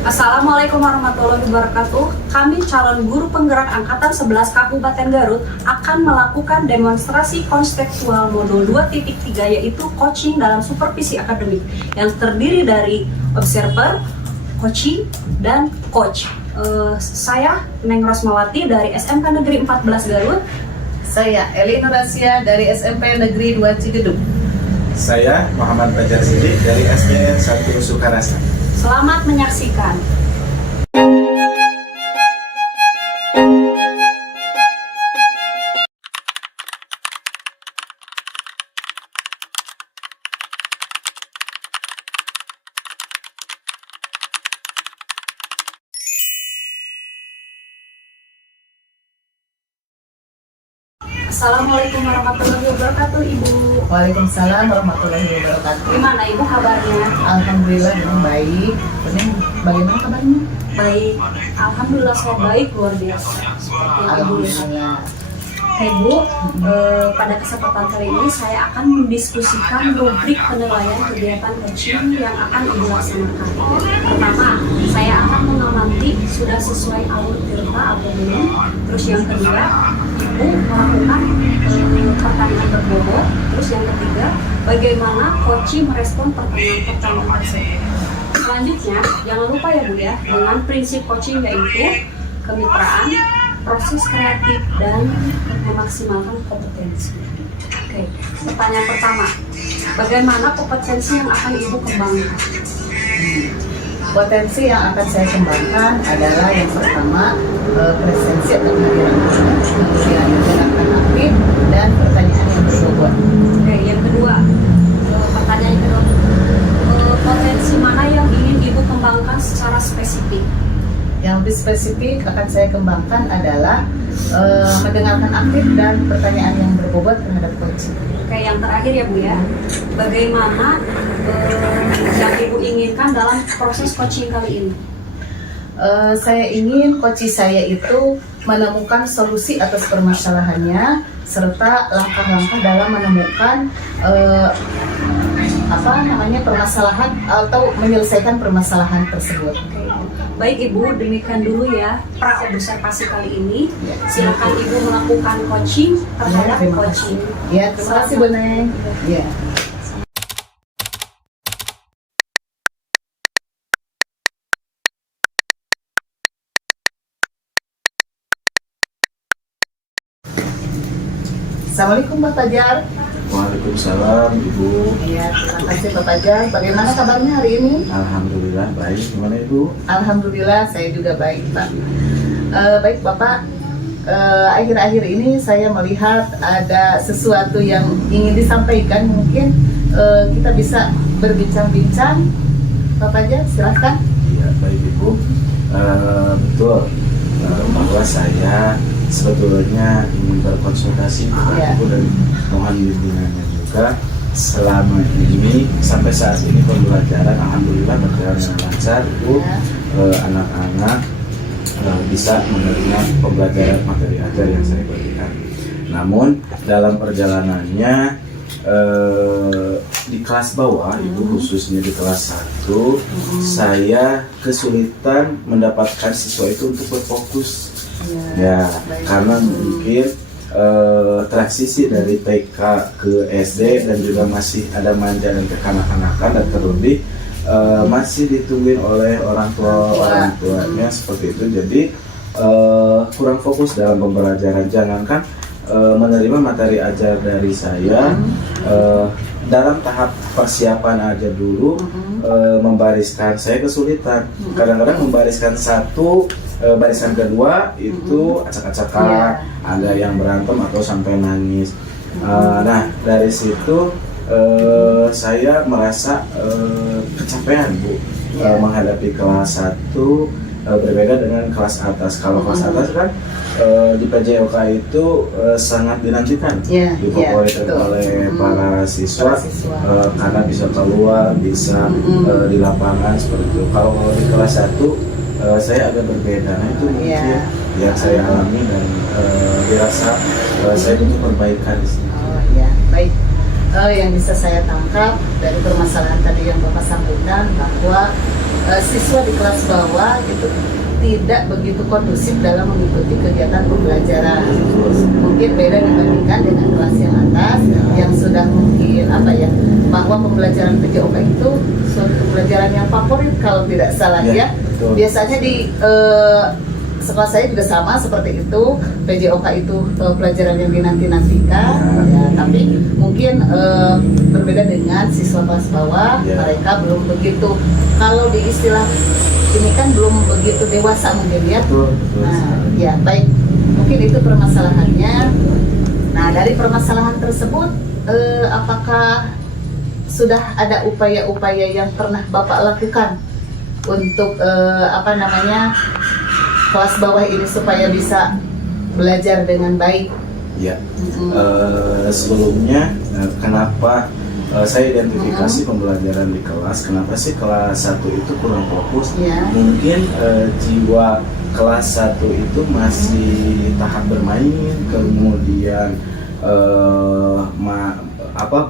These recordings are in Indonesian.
Assalamualaikum warahmatullahi wabarakatuh. Kami calon guru penggerak Angkatan 11 Kabupaten Garut akan melakukan demonstrasi konseptual modul 2.3 yaitu coaching dalam supervisi akademik yang terdiri dari observer, coaching, dan coach. Saya Neng Rosmawati dari SMK Negeri 14 Garut. Saya Eli Nurasia dari SMP Negeri 2 Cigedung. Saya Muhammad Fajar Sidik dari SDN 1 Sukarasa. Selamat menyaksikan. Assalamualaikum warahmatullahi wabarakatuh, Ibu. Waalaikumsalam warahmatullahi wabarakatuh. Gimana Ibu kabarnya? Alhamdulillah dengan baik. Ini bagaimana kabarnya? Baik. Alhamdulillah saya baik, luar biasa. Seperti yang Ibu lihat. Alhamdulillah. Ibu, pada kesempatan kali ini saya akan mendiskusikan rubrik penilaian kegiatan coaching yang akan Ibu laksanakan. Pertama, saya akan mengamati sudah sesuai alur tirta atau belum. Terus yang kedua, Ibu melakukan pertanyaan berbobot. Terus yang ketiga, bagaimana coaching merespon pertanyaan-pertanyaan tersebut. Selanjutnya, jangan lupa ya Bu ya, dengan prinsip coaching yaitu kemitraan, proses kreatif, dan memaksimalkan kompetensi. Oke, pertanyaan pertama, bagaimana kompetensi yang akan Ibu kembangkan? Potensi yang akan saya kembangkan adalah yang pertama presensi atau kehadiran guru, kemudian gerakan aktif dan pertanyaan yang berbobot. Oke, yang kedua, pertanyaan yang kedua, potensi mana yang ingin Ibu kembangkan secara spesifik? Yang lebih spesifik akan saya kembangkan adalah mendengarkan aktif dan pertanyaan yang berbobot terhadap coaching. Oke, yang terakhir ya Bu ya, bagaimana yang Ibu inginkan dalam proses coaching kali ini? Saya ingin coaching saya itu menemukan solusi atas permasalahannya serta langkah-langkah dalam menemukan permasalahan atau menyelesaikan permasalahan tersebut. Oke. Baik Ibu, demikian dulu ya pra-observasi kali ini. Silakan Ibu melakukan coaching terhadap terima coaching. Ya, terima kasih Bu Neng. Ya. Assalamualaikum Pak Fajar. Waalaikumsalam Ibu. Iya, terima kasih Pak Fajar. Bagaimana kabarnya hari ini? Alhamdulillah baik. Gimana Ibu? Alhamdulillah saya juga baik Pak. Baik Bapak, akhir-akhir ini saya melihat ada sesuatu yang ingin disampaikan. Mungkin kita bisa berbincang-bincang. Pak Fajar, silahkan. Iya baik Ibu. Betul bahwa saya sebetulnya ingin berkonsultasi dengan Ya. Ibu dan mohon bimbingannya juga. Selama ini sampai saat ini pembelajaran alhamdulillah berjalan dengan lancar Ibu. Ya. Anak-anak bisa menerima pembelajaran materi ajar yang saya berikan. Namun dalam perjalanannya di kelas bawah Ibu, khususnya di kelas 1, saya kesulitan mendapatkan siswa itu untuk berfokus. Ya, baik. karena mungkin transisi dari TK ke SD dan juga masih ada manja dan kekanak-kanakan dan terlebih masih ditungguin oleh orang tuanya seperti itu. Jadi kurang fokus dalam pembelajaran. Jangankan menerima materi ajar dari saya, dalam tahap persiapan aja dulu membariskan saya kesulitan. Kadang-kadang membariskan satu, barisan kedua itu acak-acakan, ada yang berantem atau sampai nangis. Nah dari situ saya merasa kecapean Bu, menghadapi kelas 1 berbeda dengan kelas atas. Kalau kelas atas kan di PJOK itu sangat dinantikan, difavoritkan oleh para siswa, karena bisa keluar, bisa di lapangan seperti itu. Kalau di kelas 1 saya agak berbeda. Nah itu mungkin yang saya alami dan dirasa saya butuh perbaikan di sini. Oh ya, baik. Yang bisa saya tangkap dari permasalahan tadi yang Bapak sampaikan bahwa siswa di kelas bawah itu tidak begitu kondusif dalam mengikuti kegiatan pembelajaran. Mungkin beda dibandingkan dengan kelas yang atas yang sudah mungkin apa ya, bahwa pembelajaran PJOK itu suatu pembelajaran yang favorit kalau tidak salah ya. Betul. Biasanya di sekolah saya juga sama seperti itu. PJOK itu pelajaran yang dinanti-nantikan ya, tapi mungkin berbeda dengan siswa kelas bawah. Mereka belum begitu, kalau di istilah ini kan belum begitu dewasa mungkin ya. Nah ya baik, mungkin itu permasalahannya. Nah dari permasalahan tersebut apakah sudah ada upaya-upaya yang pernah Bapak lakukan untuk apa namanya, kelas bawah ini supaya bisa belajar dengan baik? Ya, sebelumnya kenapa saya identifikasi pembelajaran di kelas, kenapa sih kelas 1 itu kurang fokus? Mungkin jiwa kelas 1 itu masih tahap bermain, kemudian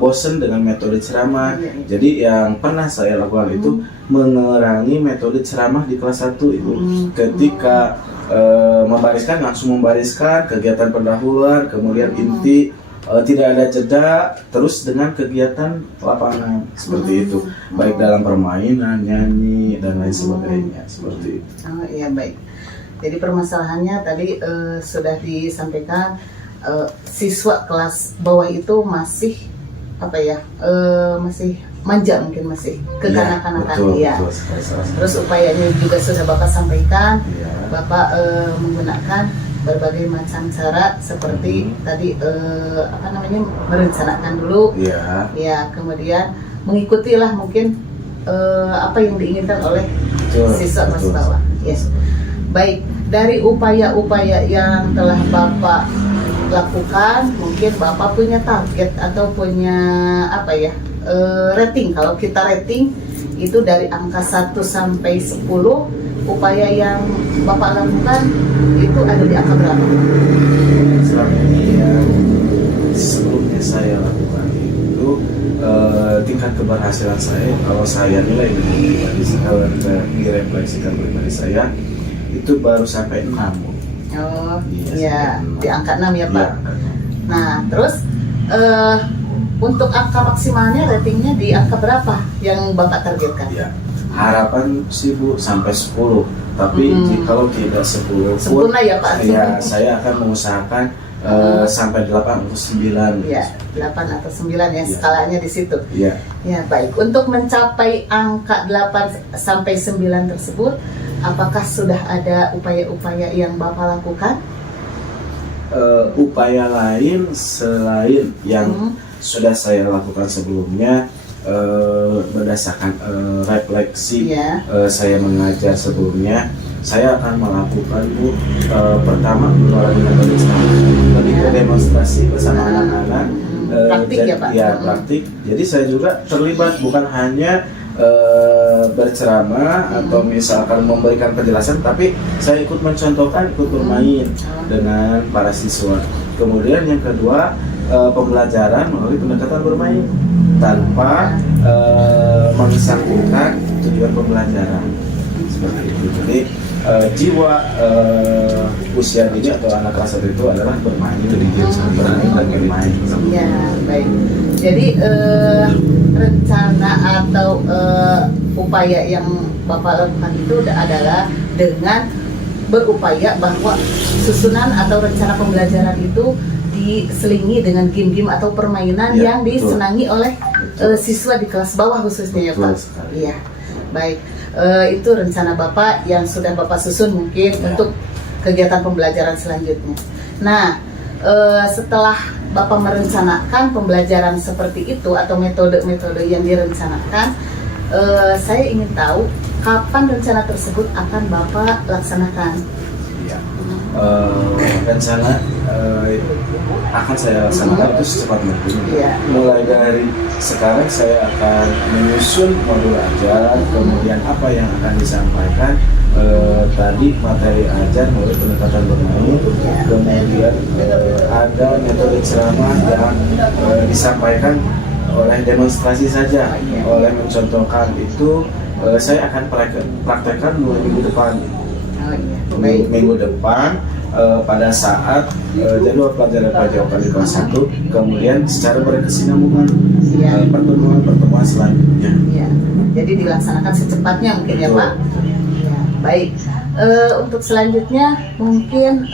bosen dengan metode ceramah. Jadi yang pernah saya lakukan itu mengurangi metode ceramah di kelas 1 itu. Ketika membariskan, langsung membariskan kegiatan pendahuluan, kemudian inti, tidak ada jeda, terus dengan kegiatan lapangan seperti itu, baik dalam permainan, nyanyi dan lain sebagainya seperti itu. Oh iya baik. Jadi permasalahannya tadi sudah disampaikan, siswa kelas bawah itu masih apa ya, masih manja, mungkin masih kekanak-kanakan ya. Terus upayanya juga sudah Bapak sampaikan, Bapak menggunakan berbagai macam cara seperti tadi apa namanya, merencanakan dulu ya, kemudian mengikutilah mungkin apa yang diinginkan oleh siswa kelas bawah. Yes. Baik, dari upaya-upaya yang telah Bapak lakukan, mungkin Bapak punya target atau punya apa ya, rating. Kalau kita rating itu dari angka 1 sampai 10, upaya yang Bapak lakukan itu ada di angka berapa? Selama ini yang sebelumnya saya lakukan itu tingkat keberhasilan saya, kalau saya nilai kalau direfleksikan pribadi saya, itu baru sampai 6. Oh iya, di angka 6 ya Pak. Nah terus untuk angka maksimalnya, ratingnya di angka berapa yang Bapak targetkan? Ya, harapan sih Bu sampai 10, tapi kalau tidak 10 sempurna ya Pak? Ya, saya akan mengusahakan sampai 8 atau 9. Ya, 8 atau 9 ya, skalanya di situ. Ya. Ya baik, untuk mencapai angka 8 sampai 9 tersebut, apakah sudah ada upaya-upaya yang Bapak lakukan? Upaya lain selain yang sudah saya lakukan sebelumnya, berdasarkan refleksi saya mengajar sebelumnya, saya akan melakukan Bu, pertama mengurangi metode ceramah, lebih ke demonstrasi bersama anak-anak, praktik ya Pak? Ya praktik. Jadi saya juga terlibat, bukan hanya berceramah atau misalkan memberikan penjelasan, tapi saya ikut mencontohkan, ikut bermain dengan para siswa. Kemudian yang kedua, pembelajaran melalui pendekatan bermain tanpa mengesahkan tujuan pembelajaran seperti itu. Jadi jiwa usia dini atau anak kelas 1 itu adalah bermain, bermain dan bermain. Ya baik. Jadi rencana atau upaya yang Bapak lakukan itu adalah dengan berupaya bahwa susunan atau rencana pembelajaran itu diselingi dengan game-game atau permainan yang disenangi oleh siswa di kelas bawah khususnya ya Pak. Iya, baik. Itu rencana Bapak yang sudah Bapak susun mungkin untuk kegiatan pembelajaran selanjutnya. Nah, setelah Bapak merencanakan pembelajaran seperti itu atau metode-metode yang direncanakan, saya ingin tahu kapan rencana tersebut akan Bapak laksanakan. Rencana akan saya laksanakan itu secepat mungkin. Mulai dari sekarang saya akan menyusun modul ajar, kemudian apa yang akan disampaikan, tadi materi ajar melalui pendekatan bermain, kemudian ada metode ceramah yang disampaikan oleh demonstrasi saja, oleh mencontohkan itu saya akan praktekkan 2 minggu depan. Oh iya, baik. Minggu depan pada saat jadwal pelajaran PJOK di kelas 1, kemudian secara berkesinambungan Iya. pertemuan selanjutnya. Iya. Jadi dilaksanakan secepatnya mungkin ya Betul. Pak. Ya, baik. Untuk selanjutnya mungkin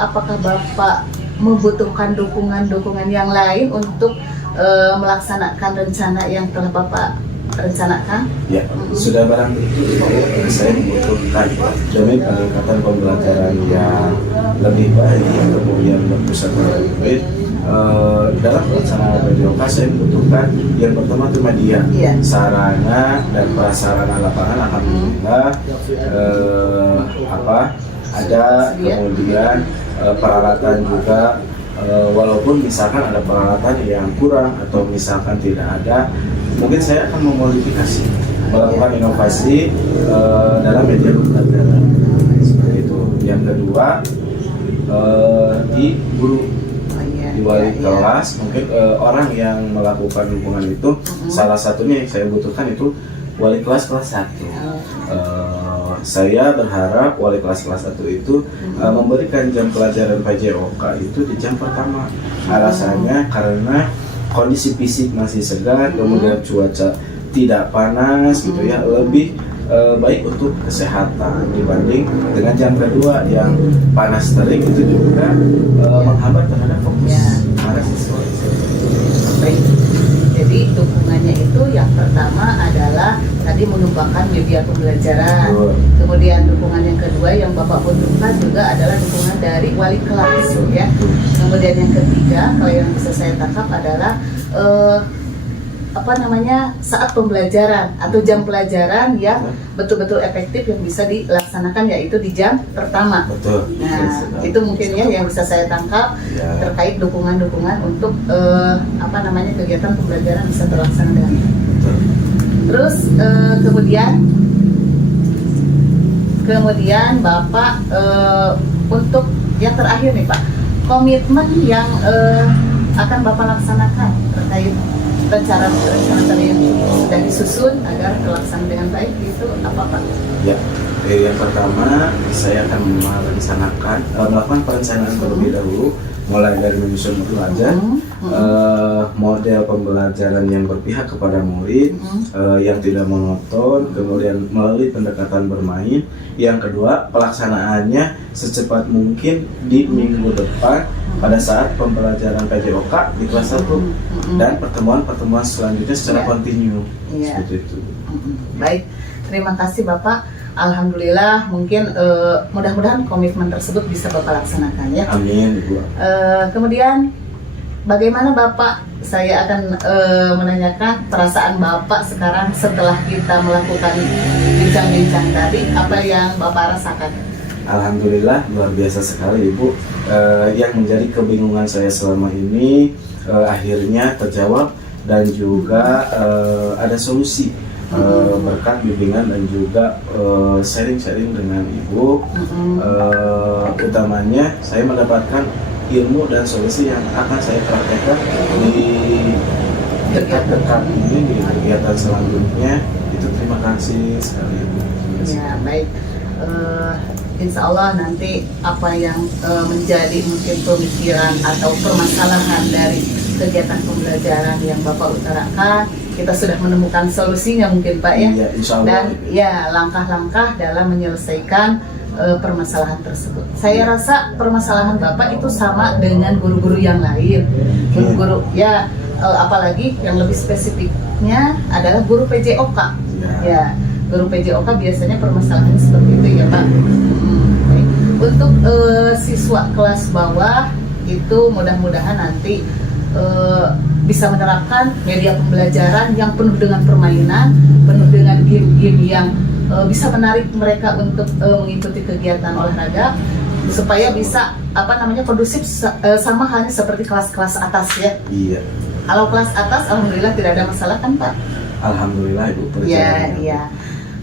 apakah Bapak membutuhkan dukungan yang lain untuk melaksanakan rencana yang telah Bapak rencanakan? Ya, sudah barang tentu bahwa saya membutuhkan demi peningkatan pembelajaran yang lebih baik, kemudian berpusat pada murid. Dalam pelaksanaan PJOK saya membutuhkan yang pertama itu media, Iya. sarana dan prasarana lapangan. Alhamdulillah ada, kemudian peralatan juga. Walaupun misalkan ada peralatan yang kurang atau misalkan tidak ada, mungkin saya akan memodifikasi, melakukan inovasi dalam media pembelajaran seperti itu. Yang kedua, di guru, Oh, iya, di wali iya, iya. kelas, mungkin orang yang melakukan dukungan itu, salah satunya yang saya butuhkan itu wali kelas 1. Saya berharap wali kelas 1 itu memberikan jam pelajaran PJOK itu di jam pertama. Alasannya karena kondisi fisik masih segar, kemudian cuaca tidak panas gitu ya, lebih baik untuk kesehatan dibanding dengan jam kedua yang panas terik, itu juga menghambat terhadap fokus Ya. para siswa. Baik. Jadi dukungannya itu yang pertama adalah tadi mengembangkan media pembelajaran. Betul. Kemudian dukungan yang kedua yang Bapak butuhkan juga adalah dukungan dari wali kelas ya. Kemudian yang ketiga, kalau yang bisa saya tangkap adalah saat pembelajaran atau jam pelajaran yang betul-betul efektif yang bisa dilaksanakan, yaitu di jam pertama. Betul. Nah, itu mungkin ya yang bisa saya tangkap Ya. terkait dukungan-dukungan untuk kegiatan pembelajaran bisa terlaksana dengan baik. Betul. Terus kemudian Bapak untuk yang terakhir nih Pak, komitmen yang akan Bapak laksanakan terkait rencana tadi yang sudah disusun agar terlaksana dengan baik itu apa Pak? Ya, yang pertama saya akan melakukan perencanaan terlebih dahulu, mulai dari menyusun pelajaran, model pembelajaran yang berpihak kepada murid, yang tidak monoton, kemudian melalui pendekatan bermain. Yang kedua, pelaksanaannya secepat mungkin di minggu depan pada saat pembelajaran PJOK di kelas 1 dan pertemuan-pertemuan selanjutnya secara Ya. kontinu. Ya. Seperti itu. Baik, terima kasih Bapak. Alhamdulillah, mungkin mudah-mudahan komitmen tersebut bisa Bapak laksanakan ya. Amin, Ibu. Kemudian bagaimana Bapak? Saya akan menanyakan perasaan Bapak sekarang setelah kita melakukan bincang-bincang tadi. Apa yang Bapak rasakan? Alhamdulillah, luar biasa sekali Ibu. Yang menjadi kebingungan saya selama ini akhirnya terjawab dan juga ada solusi berkat bimbingan dan juga sharing-sharing dengan Ibu. Utamanya saya mendapatkan ilmu dan solusi yang akan saya praktekkan di dekat-dekat ini, di kegiatan selanjutnya. Itu terima kasih sekali Ibu. Ya, baik. Insya Allah nanti apa yang menjadi mungkin pemikiran atau permasalahan dari kegiatan pembelajaran yang Bapak utarakan, kita sudah menemukan solusinya mungkin Pak ya. Iya, insya Allah. Dan ya langkah-langkah dalam menyelesaikan permasalahan tersebut. Saya rasa permasalahan Bapak itu sama dengan guru-guru yang lain. Guru-guru ya apalagi yang lebih spesifiknya adalah guru PJOK. Ya, guru PJOK biasanya permasalahannya seperti itu ya Pak. Baik. Untuk siswa kelas bawah itu mudah-mudahan nanti bisa menerapkan media pembelajaran yang penuh dengan permainan, penuh dengan game-game yang bisa menarik mereka untuk mengikuti kegiatan olahraga supaya bisa kondusif sama halnya seperti kelas-kelas atas ya. Iya. Kalau kelas atas alhamdulillah tidak ada masalah kan Pak? Alhamdulillah Ibu. Iya.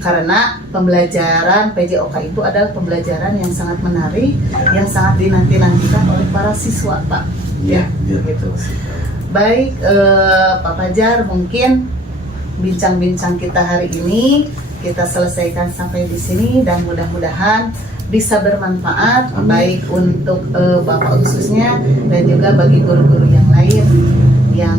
Karena pembelajaran PJOK itu adalah pembelajaran yang sangat menarik, yang sangat dinanti-nantikan oleh para siswa Pak. Iya, gitu. Baik, Pak Fajar, mungkin bincang-bincang kita hari ini kita selesaikan sampai di sini dan mudah-mudahan bisa bermanfaat baik untuk Bapak khususnya dan juga bagi guru-guru yang lain yang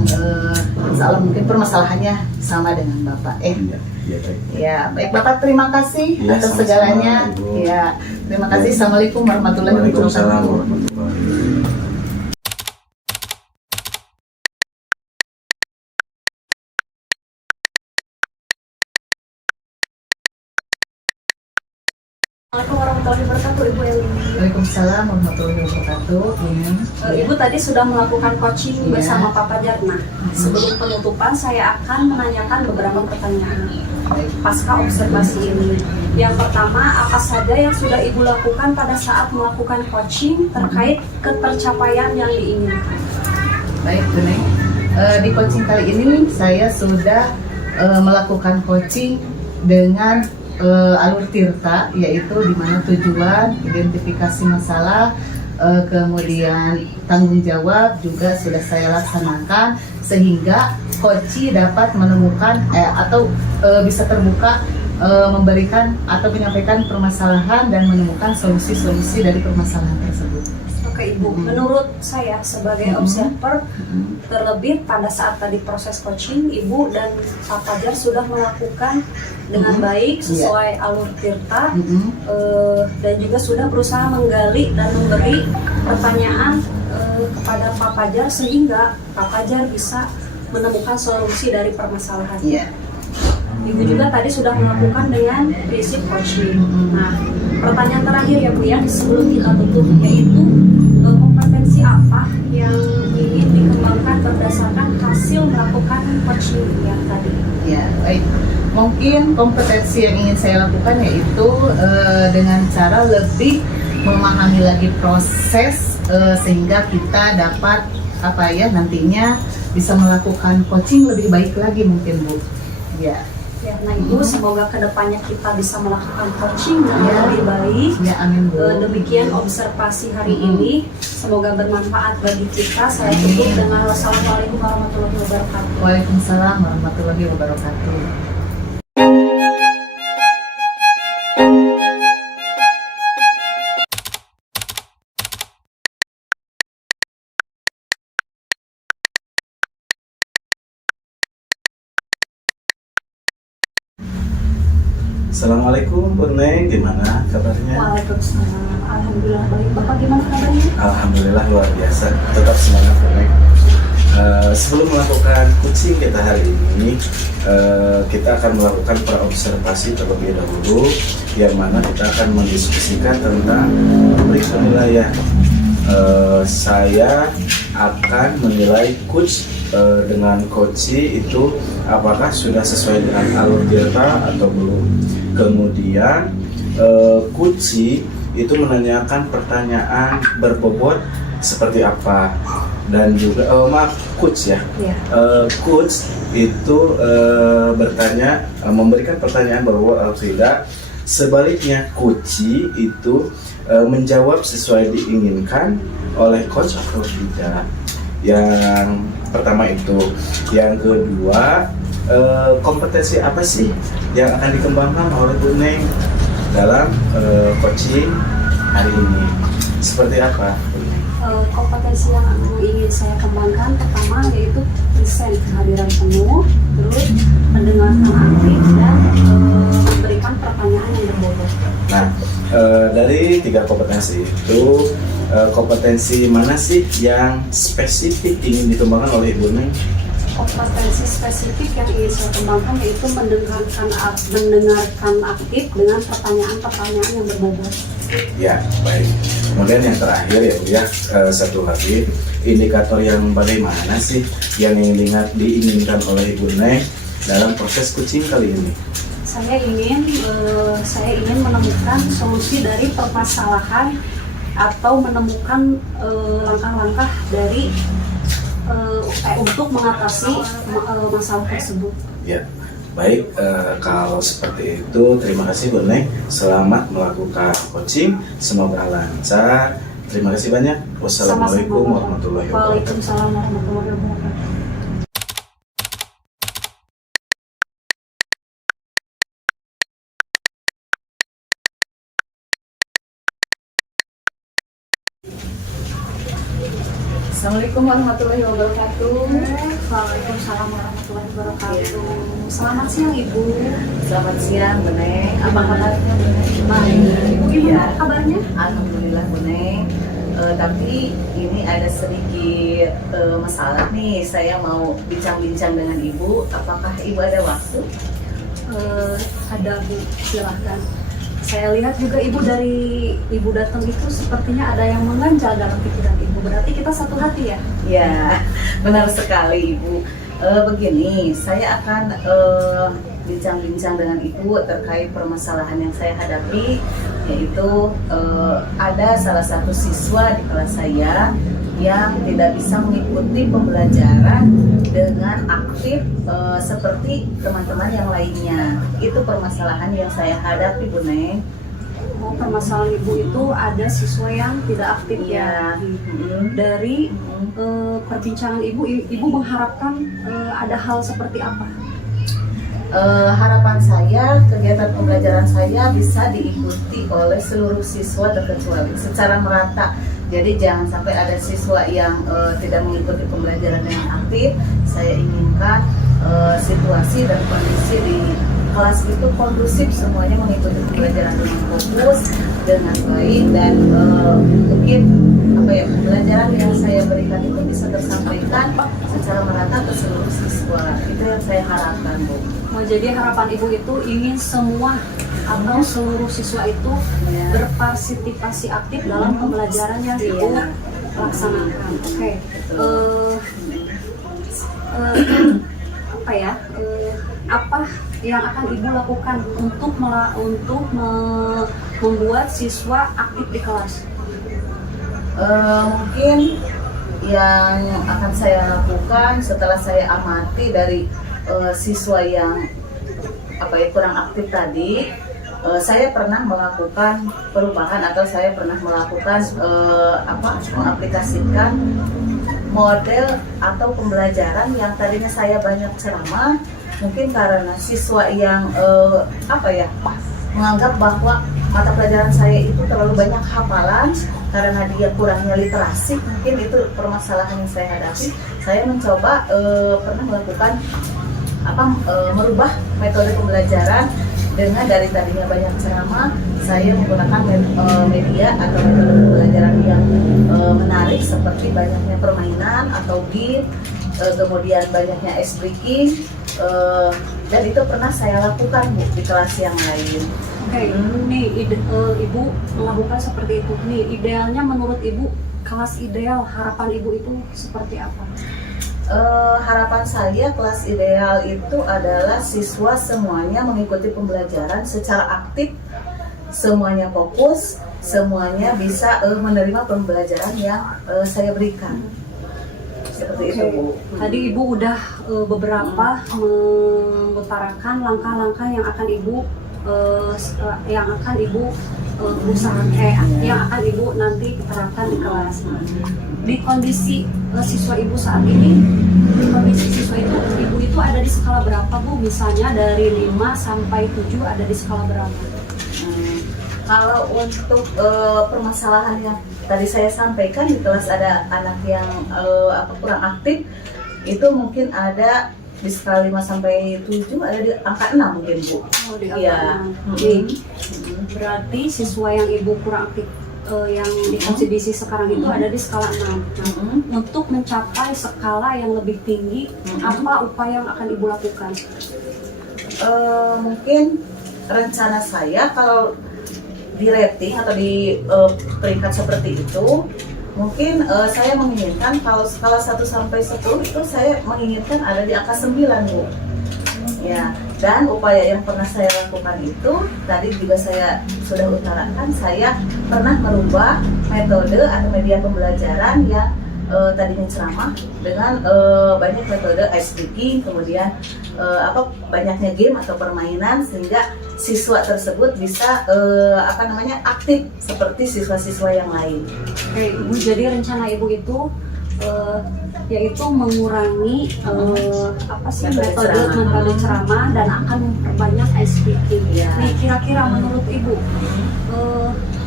insya Allah mungkin permasalahannya sama dengan Bapak. Iya, baik. Ya, baik Bapak, terima kasih Ya, atas sama-sama, segalanya. Ibu. Ya, terima kasih. Assalamualaikum warahmatullahi Waalaikumsalam wabarakatuh. warahmatullahi wabarakatuh. Assalamualaikum warahmatullahi wabarakatuh, Ibu Eli. Waalaikumsalam warahmatullahi wabarakatuh. Ibu tadi sudah melakukan coaching Iya. bersama Papa Jarna. Sebelum penutupan, saya akan menanyakan beberapa pertanyaan Baik. pasca observasi ini. Yang pertama, apa saja yang sudah Ibu lakukan pada saat melakukan coaching terkait ketercapaian yang diinginkan? Baik, Bu Neng. Di coaching kali ini saya sudah melakukan coaching dengan alur tirta, yaitu di mana tujuan, identifikasi masalah, kemudian tanggung jawab juga sudah saya laksanakan sehingga coach dapat menemukan atau bisa terbuka memberikan atau menyampaikan permasalahan dan menemukan solusi-solusi dari permasalahan tersebut. Oke Ibu, menurut saya sebagai observer, terlebih pada saat tadi proses coaching, Ibu dan Pak Fajar sudah melakukan dengan baik sesuai alur tirta, dan juga sudah berusaha menggali dan memberi pertanyaan kepada Pak Fajar sehingga Pak Fajar bisa menemukan solusi dari permasalahan. Iya. Ibu juga tadi sudah melakukan dengan basic coaching. Nah, pertanyaan terakhir ya Bu ya, sebelum kita tutup, yaitu kompetensi apa yang ingin dikembangkan berdasarkan hasil melakukan coaching yang tadi? Ya, baik. Mungkin kompetensi yang ingin saya lakukan yaitu dengan cara lebih memahami lagi proses sehingga kita dapat nantinya bisa melakukan coaching lebih baik lagi mungkin Bu. Ya. Ya, nah Ibu, semoga kedepannya kita bisa melakukan coaching yang lebih baik. Ya, amin Bu. Demikian observasi hari ini. Semoga bermanfaat bagi kita. Saya tutup dengan wassalamualaikum warahmatullahi wabarakatuh. Waalaikumsalam warahmatullahi wabarakatuh. Assalamualaikum Bu Neng, gimana kabarnya? Waalaikumsalam. Alhamdulillah baik. Bapak gimana kabarnya? Alhamdulillah luar biasa, tetap semangat Bu Neng. Sebelum melakukan coaching kita hari ini, kita akan melakukan praobservasi terlebih dahulu, yang mana kita akan mendiskusikan tentang rubrik penilaian. Saya akan menilai coach dengan coaching itu apakah sudah sesuai dengan alur tirta atau belum. Kemudian coaching itu menanyakan pertanyaan berbobot seperti apa, dan juga coach ya. Coach itu bertanya, memberikan pertanyaan berbobot atau tidak. Sebaliknya coach itu menjawab sesuai diinginkan oleh coach atau tidak. Yang pertama itu. Yang kedua, kompetensi apa sih yang akan dikembangkan oleh Bu Neng dalam coaching hari ini? Seperti apa, Bu Neng? Kompetensi yang ingin saya kembangkan pertama yaitu present, kehadiran penuh, terus mendengarkan aktif, dan memberikan pertanyaan yang berbobot. Nah, dari 3 kompetensi itu, kompetensi mana sih yang spesifik ingin dikembangkan oleh Ibu Neng? Kompetensi spesifik yang ingin saya kembangkan yaitu mendengarkan aktif dengan pertanyaan-pertanyaan yang berbobot. Ya, baik. Kemudian yang terakhir ya Bu ya, satu lagi, indikator yang bagaimana sih yang diinginkan oleh Ibu Neng dalam proses coaching kali ini? Saya ingin menemukan solusi dari permasalahan atau menemukan langkah-langkah dari untuk mengatasi masalah tersebut. Ya, baik. Kalau seperti itu, terima kasih Bu Neng. Selamat melakukan coaching. Semoga lancar. Terima kasih banyak. Wassalamualaikum warahmatullahi wabarakatuh. Waalaikumsalam warahmatullahi wabarakatuh. Assalamualaikum warahmatullahi wabarakatuh. Waalaikumsalam warahmatullahi wabarakatuh. Selamat siang Ibu. Selamat siang, Bu Neng. Apa kabarnya, Bu Neng? Baik. Ibu gimana Iya. kabarnya? Alhamdulillah, Bu Neng. Tapi ini ada sedikit masalah nih. Saya mau bincang-bincang dengan Ibu. Apakah Ibu ada waktu? Ada Bu, silahkan. Saya lihat juga Ibu dari Ibu datang itu sepertinya ada yang mengganjal dalam pikiran Ibu. Berarti kita satu hati ya? Ya, benar sekali Ibu. Begini, saya akan bincang-bincang dengan Ibu terkait permasalahan yang saya hadapi, yaitu ada salah satu siswa di kelas saya yang tidak bisa mengikuti pembelajaran dengan aktif seperti teman-teman yang lainnya. Itu permasalahan yang saya hadapi, Bu Neng. Oh, permasalahan Ibu itu ada siswa yang tidak aktif ya? Dari perbincangan Ibu mengharapkan ada hal seperti apa? Harapan saya, kegiatan pembelajaran saya bisa diikuti oleh seluruh siswa terkecuali secara merata. Jadi jangan sampai ada siswa yang tidak mengikuti pembelajaran dengan aktif. Saya inginkan situasi dan kondisi di kelas itu kondusif, semuanya mengikuti pembelajaran dengan fokus, dengan baik, dan mungkin pembelajaran yang saya berikan itu bisa tersampaikan secara merata ke seluruh siswa. Itu yang saya harapkan, Bu. Oh, jadi harapan Ibu itu ingin semua atau seluruh siswa itu berpartisipasi aktif dalam pembelajaran yang Ibu laksanakan. Oke. Apa yang akan Ibu lakukan untuk membuat siswa aktif di kelas? Mungkin yang akan saya lakukan setelah saya amati dari siswa yang kurang aktif tadi, saya pernah melakukan perubahan atau saya pernah melakukan mengaplikasikan model atau pembelajaran yang tadinya saya banyak ceramah, mungkin karena siswa yang menganggap bahwa mata pelajaran saya itu terlalu banyak hafalan karena dia kurangnya literasi, mungkin itu permasalahan yang saya hadapi. Saya mencoba pernah melakukan merubah metode pembelajaran dengan dari tadinya banyak ceramah, saya menggunakan media atau metode pembelajaran yang menarik seperti banyaknya permainan atau game, kemudian banyaknya ice breaking, dan itu pernah saya lakukan, Bu, di kelas yang lain. Oke, nih Ibu melakukan seperti itu. Nih, idealnya menurut Ibu, kelas ideal, harapan Ibu itu seperti apa? Harapan saya kelas ideal itu adalah siswa semuanya mengikuti pembelajaran secara aktif, semuanya fokus, semuanya bisa menerima pembelajaran yang saya berikan. Seperti itu, Bu. Tadi Ibu udah beberapa mengutarakan langkah-langkah yang akan Ibu yang akan Ibu nanti terapkan di kelas. Di kondisi siswa Ibu saat ini, di kondisi siswa Ibu itu ada di skala berapa, Bu? Misalnya dari 5 sampai 7 ada di skala berapa? Kalau untuk permasalahan yang tadi saya sampaikan, di kelas ada anak yang kurang aktif, itu mungkin ada di skala 5 sampai 7 ada di angka 6 mungkin, Bu. Oh, di angka Iya. 6. Berarti siswa yang Ibu kurang aktif yang di kondisi sekarang itu ada di skala 6. Nah, untuk mencapai skala yang lebih tinggi, apa upaya yang akan Ibu lakukan? Mungkin rencana saya kalau di rating atau di peringkat seperti itu, mungkin saya menginginkan kalau skala 1 sampai 10 itu saya menginginkan ada di angka 9, Bu. Ya, dan upaya yang pernah saya lakukan itu tadi juga saya sudah utarakan, saya pernah merubah metode atau media pembelajaran yang tadinya ceramah dengan banyak metode ice breaking, kemudian banyaknya game atau permainan sehingga siswa tersebut bisa aktif seperti siswa-siswa yang lain. Oke, Ibu, jadi rencana Ibu itu yaitu mengurangi metode ceramah dan akan memperbanyak ice breaking. Nih, kira-kira menurut Ibu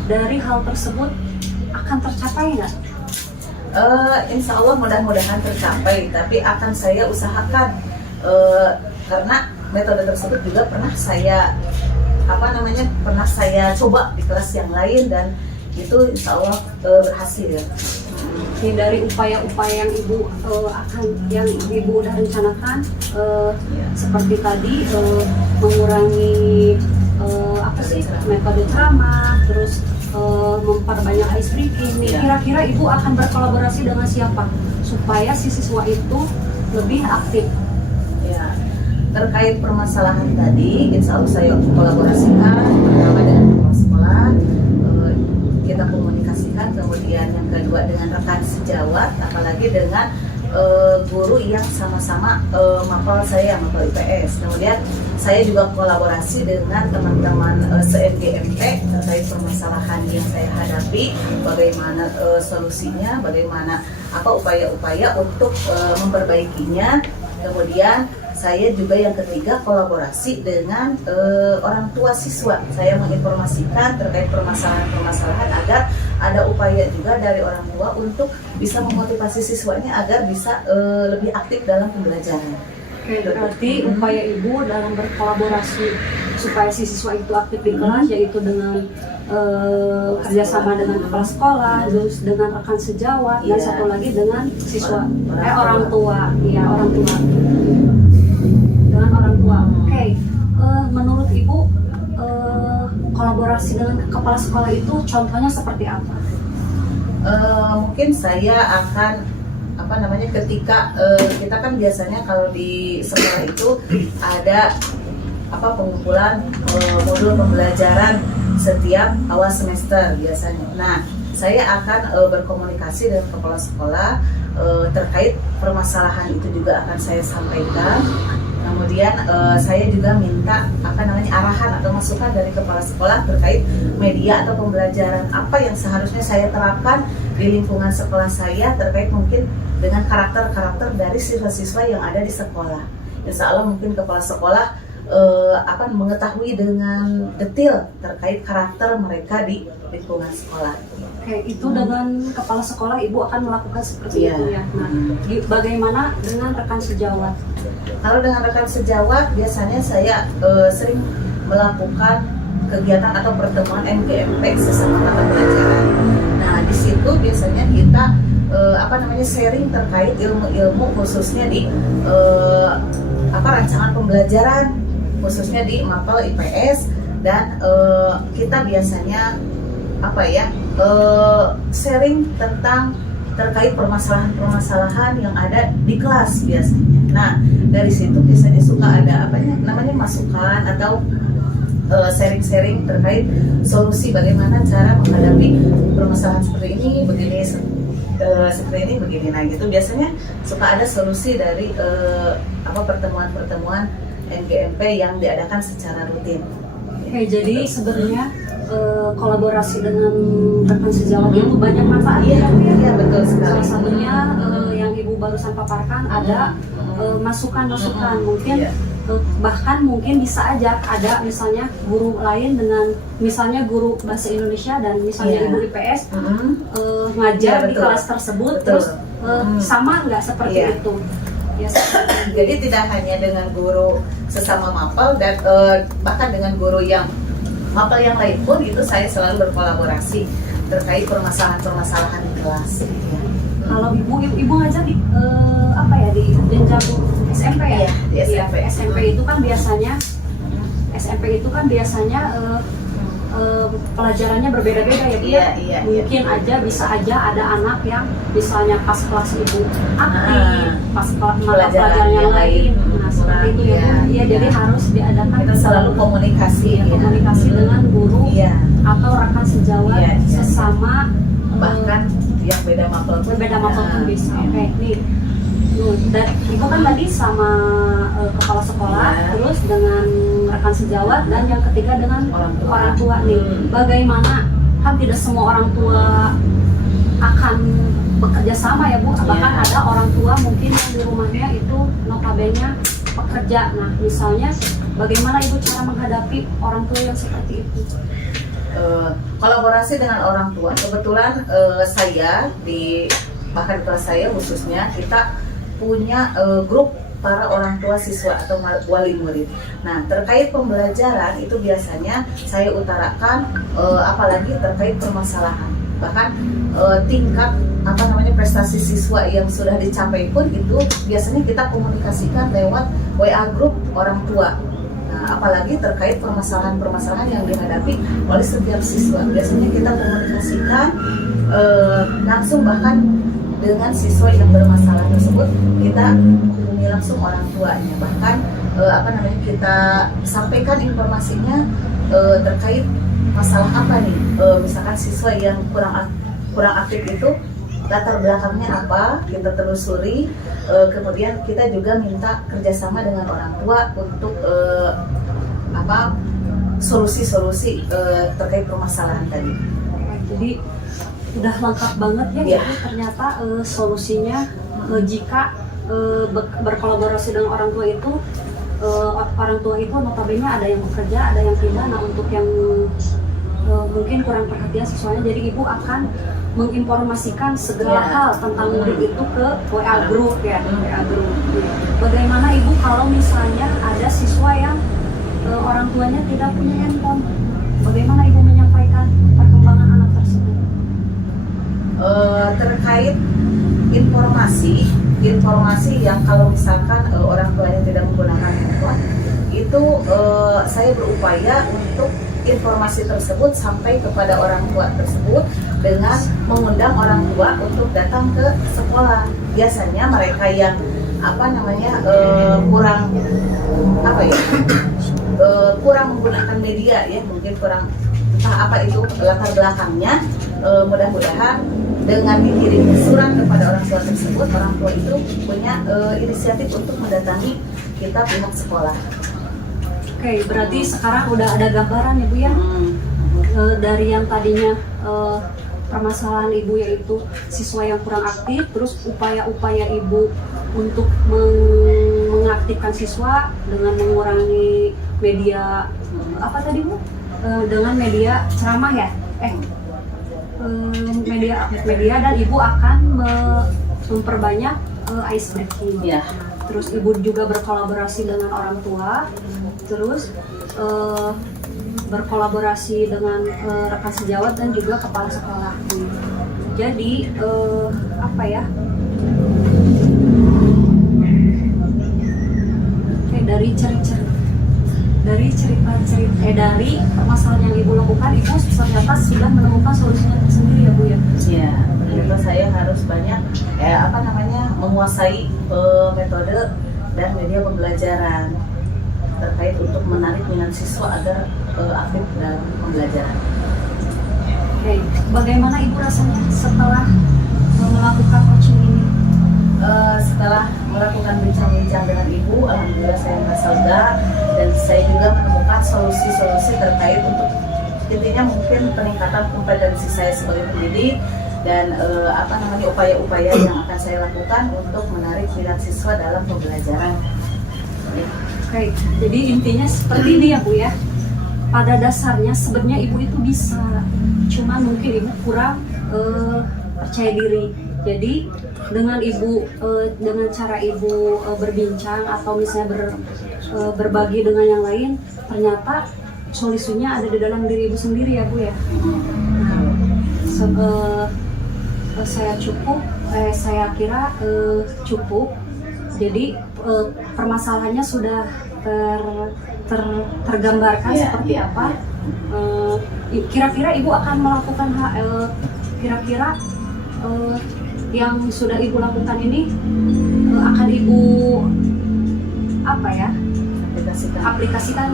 dari hal tersebut akan tercapai nggak? Insya Allah mudah-mudahan tercapai, tapi akan saya usahakan karena metode tersebut juga pernah saya coba di kelas yang lain dan itu insya Allah berhasil ya. Ini dari upaya-upaya yang yang ibu udah rencanakan, seperti tadi mengurangi metode ceramah, terus memperbanyak ice breaking. Kira-kira ibu akan berkolaborasi dengan siapa supaya si siswa itu lebih aktif? Ya, terkait permasalahan tadi, insya Allah saya kolaborasikan pertama dengan kepala sekolah, kita komunikasikan, kemudian yang kedua dengan rekan sejawat, apalagi dengan guru yang sama-sama mapel IPS. Kemudian saya juga kolaborasi dengan teman-teman se-MGMP terkait permasalahan yang saya hadapi, bagaimana solusinya, bagaimana upaya-upaya untuk memperbaikinya. Kemudian saya juga yang ketiga kolaborasi dengan orang tua siswa. Saya menginformasikan terkait permasalahan-permasalahan agar ada upaya juga dari orang tua untuk bisa memotivasi siswanya agar bisa lebih aktif dalam pembelajaran. Oke, berarti upaya ibu dalam berkolaborasi supaya si siswa itu aktif di kelas, yaitu dengan kerjasama dengan kepala sekolah, terus dengan rekan sejawat, dan satu lagi dengan siswa, orang tua, dengan orang tua. Oke, menurut ibu kolaborasi dengan kepala sekolah itu contohnya seperti apa? Mungkin saya akan ketika kita kan biasanya kalau di sekolah itu ada pengumpulan modul pembelajaran setiap awal semester biasanya. Nah, saya akan berkomunikasi dengan kepala sekolah terkait permasalahan itu juga akan saya sampaikan. Kemudian saya juga minta arahan atau masukan dari kepala sekolah terkait media atau pembelajaran apa yang seharusnya saya terapkan di lingkungan sekolah saya terkait mungkin dengan karakter-karakter dari siswa-siswa yang ada di sekolah. Insya Allah mungkin kepala sekolah akan mengetahui dengan detail terkait karakter mereka di lingkungan sekolah. Oke, itu dengan kepala sekolah ibu akan melakukan seperti itu ya. Nah, bagaimana dengan rekan sejawat? Kalau dengan rekan sejawat biasanya saya sering melakukan kegiatan atau pertemuan MGMP sesama mata pelajaran. Nah, di situ biasanya kita sharing terkait ilmu-ilmu khususnya di rancangan pembelajaran khususnya di mapel IPS dan kita biasanya sharing tentang terkait permasalahan-permasalahan yang ada di kelas biasanya. Nah, dari situ biasanya suka ada masukan atau sharing-sharing terkait solusi bagaimana cara menghadapi permasalahan seperti ini, begini. Nah, gitu biasanya suka ada solusi dari pertemuan-pertemuan NGMP yang diadakan secara rutin. Oke, jadi sebenarnya kolaborasi dengan rekan sejawat itu banyak manfaatnya. Iya, betul sekali. Salah satunya yang ibu barusan paparkan ada masukan-masukan mungkin bahkan mungkin bisa aja ada misalnya guru lain dengan misalnya guru bahasa Indonesia dan misalnya ibu IPS ngajar di kelas tersebut terus sama nggak seperti itu ya. Jadi tidak hanya dengan guru sesama mapel dan bahkan dengan guru yang mapel yang lain pun itu saya selalu berkolaborasi terkait permasalahan-permasalahan di kelas. Kalau ibu ngajar di di jenjang SMP ya? Di SMP. SMP itu kan biasanya pelajarannya berbeda-beda ya Bu. Iya. Mungkin bisa aja ada anak yang misalnya pas kelas ibu aktif, pas mata pelajaran yang lain. Nah, seperti itu ya Bu. Iya, jadi harus diadakan kita selalu komunikasi dengan guru atau rekan sejawat sesama bahkan yang beda mapel pun bisa. Oke, nih. Dan ibu kan tadi sama kepala sekolah, terus dengan rekan sejawat, dan yang ketiga dengan orang tua nih. Bagaimana? Kan tidak semua orang tua akan bekerja sama ya Bu. Bahkan ada orang tua mungkin yang di rumahnya itu notabene pekerja. Nah, misalnya bagaimana ibu cara menghadapi orang tua yang seperti itu? Kolaborasi dengan orang tua. Kebetulan saya di bahkan kelas saya khususnya kita punya grup para orang tua siswa atau wali murid. Nah, terkait pembelajaran itu biasanya saya utarakan apalagi terkait permasalahan. Bahkan tingkat prestasi siswa yang sudah dicapai pun itu biasanya kita komunikasikan lewat WA grup orang tua. Nah, apalagi terkait permasalahan-permasalahan yang dihadapi oleh setiap siswa. Biasanya kita komunikasikan langsung, bahkan dengan siswa yang bermasalah tersebut kita hubungi langsung orang tuanya, bahkan kita sampaikan informasinya terkait masalah apa nih, misalkan siswa yang kurang aktif itu latar belakangnya apa, kita telusuri, kemudian kita juga minta kerjasama dengan orang tua untuk solusi-solusi terkait permasalahan tadi. Jadi udah lengkap banget ya, Ya. ternyata solusinya jika berkolaborasi dengan orang tua itu, orang tua itu notabene ada yang bekerja, ada yang tidak. Nah, untuk yang mungkin kurang perhatian siswanya, jadi ibu akan menginformasikan segala Ya. hal tentang murid itu ke WA group ya, WA group. Bagaimana ibu kalau misalnya ada siswa yang orang tuanya tidak punya handphone, bagaimana ibu menyampaikan perkembangan anak tersebut? Terkait informasi yang kalau misalkan orang tuanya tidak menggunakan handphone itu, saya berupaya untuk informasi tersebut sampai kepada orang tua tersebut dengan mengundang orang tua untuk datang ke sekolah. Biasanya mereka yang kurang menggunakan media ya, mungkin kurang entah apa itu latar belakangnya, mudah-mudahan dengan dikirimnya surat kepada orang tua tersebut, orang tua itu punya inisiatif untuk mendatangi kita pihak sekolah. Oke, berarti sekarang udah ada gambaran ya Bu ya, dari yang tadinya permasalahan ibu yaitu siswa yang kurang aktif, terus upaya-upaya ibu untuk mengaktifkan siswa dengan mengurangi media apa tadi Bu? Dengan media ceramah ya, media dan ibu akan memperbanyak ice breaking. Ya. Terus ibu juga berkolaborasi dengan orang tua, terus berkolaborasi dengan rekan sejawat dan juga kepala sekolah. Jadi dari permasalahan yang ibu lakukan, ibu ternyata sudah menemukan solusinya tersendiri ya Bu ya. Ya, ternyata saya harus banyak menguasai metode dan media pembelajaran terkait untuk menarik minat siswa agar aktif dalam pembelajaran. Oke, bagaimana ibu rasanya setelah melakukan coaching ini? Setelah melakukan bincang-bincang dengan ibu, alhamdulillah saya merasa lega dan saya juga menemukan solusi-solusi terkait untuk intinya mungkin peningkatan kompetensi saya sebagai pendidik dan upaya-upaya yang akan saya lakukan untuk menarik minat siswa dalam pembelajaran. Oke, jadi intinya seperti ini ya Bu ya. Pada dasarnya sebenarnya ibu itu bisa, cuma mungkin ibu kurang percaya diri. Jadi dengan cara ibu berbincang atau misalnya berbagi dengan yang lain, ternyata solusinya ada di dalam diri ibu sendiri ya Bu ya. Saya kira cukup. Jadi permasalahannya sudah tergambarkan seperti apa. Kira-kira ibu akan melakukan yang sudah ibu lakukan ini akan ibu aplikasikan?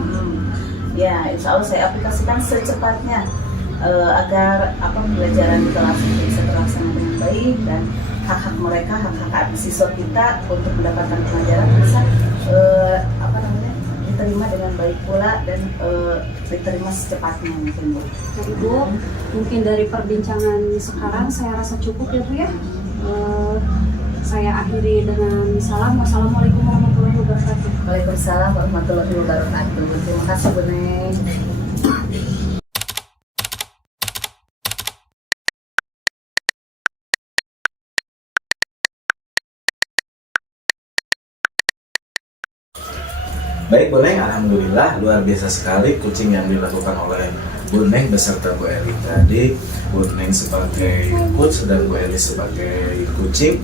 Ya, insya Allah saya aplikasikan secepatnya agar pembelajaran di kelas bisa terlaksana dengan baik dan hak-hak mereka, hak-hak siswa kita untuk mendapatkan pelajaran bisa diterima dengan baik pula dan diterima secepatnya mungkin Bu. Jadi Bu, mungkin dari perbincangan sekarang saya rasa cukup ya Bu ya. Saya akhiri dengan salam. Wassalamualaikum warahmatullahi wabarakatuh. Waalaikumsalam warahmatullahi wabarakatuh. Terima kasih Bu Neng. Baik Bu Neng, alhamdulillah luar biasa sekali coaching yang dilakukan oleh Bu Neng beserta Bu Eli tadi. Bu Neng sebagai coach dan Bu Eli sebagai coaching.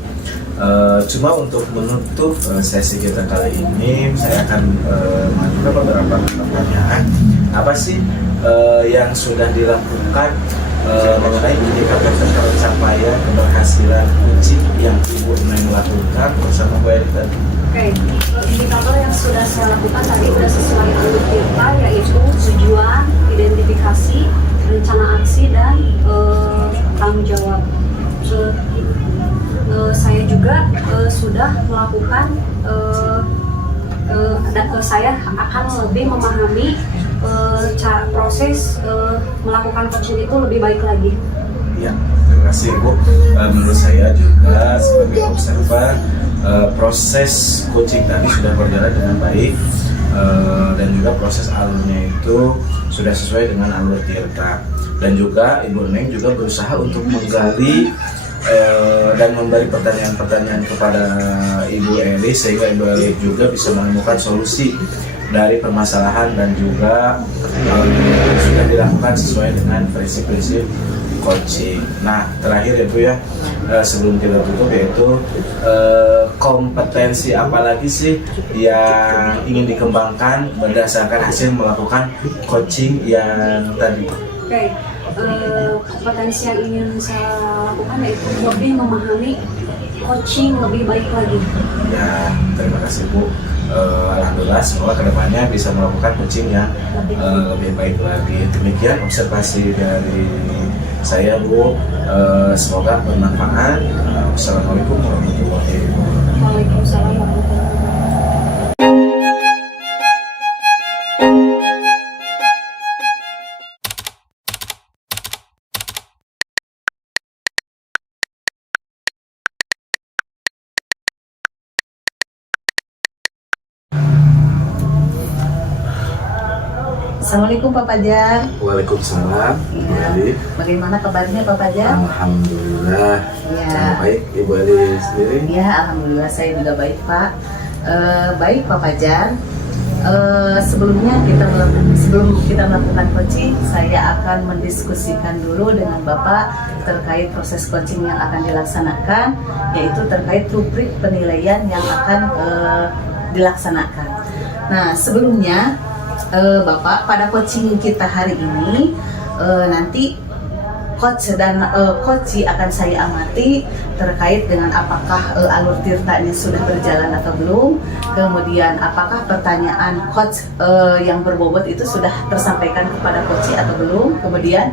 Cuma untuk menutup sesi kita kali ini, saya akan mengajukan beberapa pertanyaan. Apa sih yang sudah dilakukan mengenai indikator pencapaian keberhasilan coaching yang Ibu Neng lakukan bersama Bu Eli tadi? Oke, indikator yang sudah saya lakukan tadi sudah sesuai alur kita, yaitu tujuan, identifikasi, rencana aksi, dan tanggung jawab. Saya juga sudah melakukan, saya akan lebih memahami proses melakukan coaching itu lebih baik lagi. Ya, terima kasih Bu. Menurut saya juga sebagai observer, proses coaching tadi sudah berjalan dengan baik, dan juga proses alurnya itu sudah sesuai dengan alur Tirta. Dan juga Ibu Neng juga berusaha untuk menggali dan memberi pertanyaan-pertanyaan kepada Ibu Eli sehingga Ibu Eli juga bisa menemukan solusi dari permasalahan dan juga sudah dilakukan sesuai dengan prinsip-prinsip coaching. Nah, terakhir ya Bu ya, sebelum kita tutup, yaitu kompetensi apa lagi sih yang ingin dikembangkan berdasarkan hasil melakukan coaching yang tadi? Oke, kompetensi yang ingin saya lakukan yaitu lebih memahami coaching lebih baik lagi. Ya, terima kasih Bu. Alhamdulillah semoga kedepannya bisa melakukan coaching yang lebih baik lagi. Demikian observasi dari saya Bu. Semoga bermanfaat. Wassalamualaikum warahmatullahi wabarakatuh. Waalaikumsalam warahmatullahi wabarakatuh. Assalamualaikum Pak Fajar. Waalaikumsalam. Ibu Eli. Bagaimana kabarnya Pak Fajar? Alhamdulillah. Ya. Baik, Ibu Eli sendiri. Ya, alhamdulillah saya juga baik Pak. Baik Pak Fajar. Sebelum kita melakukan coaching, saya akan mendiskusikan dulu dengan Bapak terkait proses coaching yang akan dilaksanakan, yaitu terkait rubrik penilaian yang akan dilaksanakan. Nah, sebelumnya Bapak, pada coaching kita hari ini nanti coach dan coachi akan saya amati terkait dengan apakah alur tirtanya sudah berjalan atau belum, kemudian apakah pertanyaan coach yang berbobot itu sudah tersampaikan kepada coachi atau belum, kemudian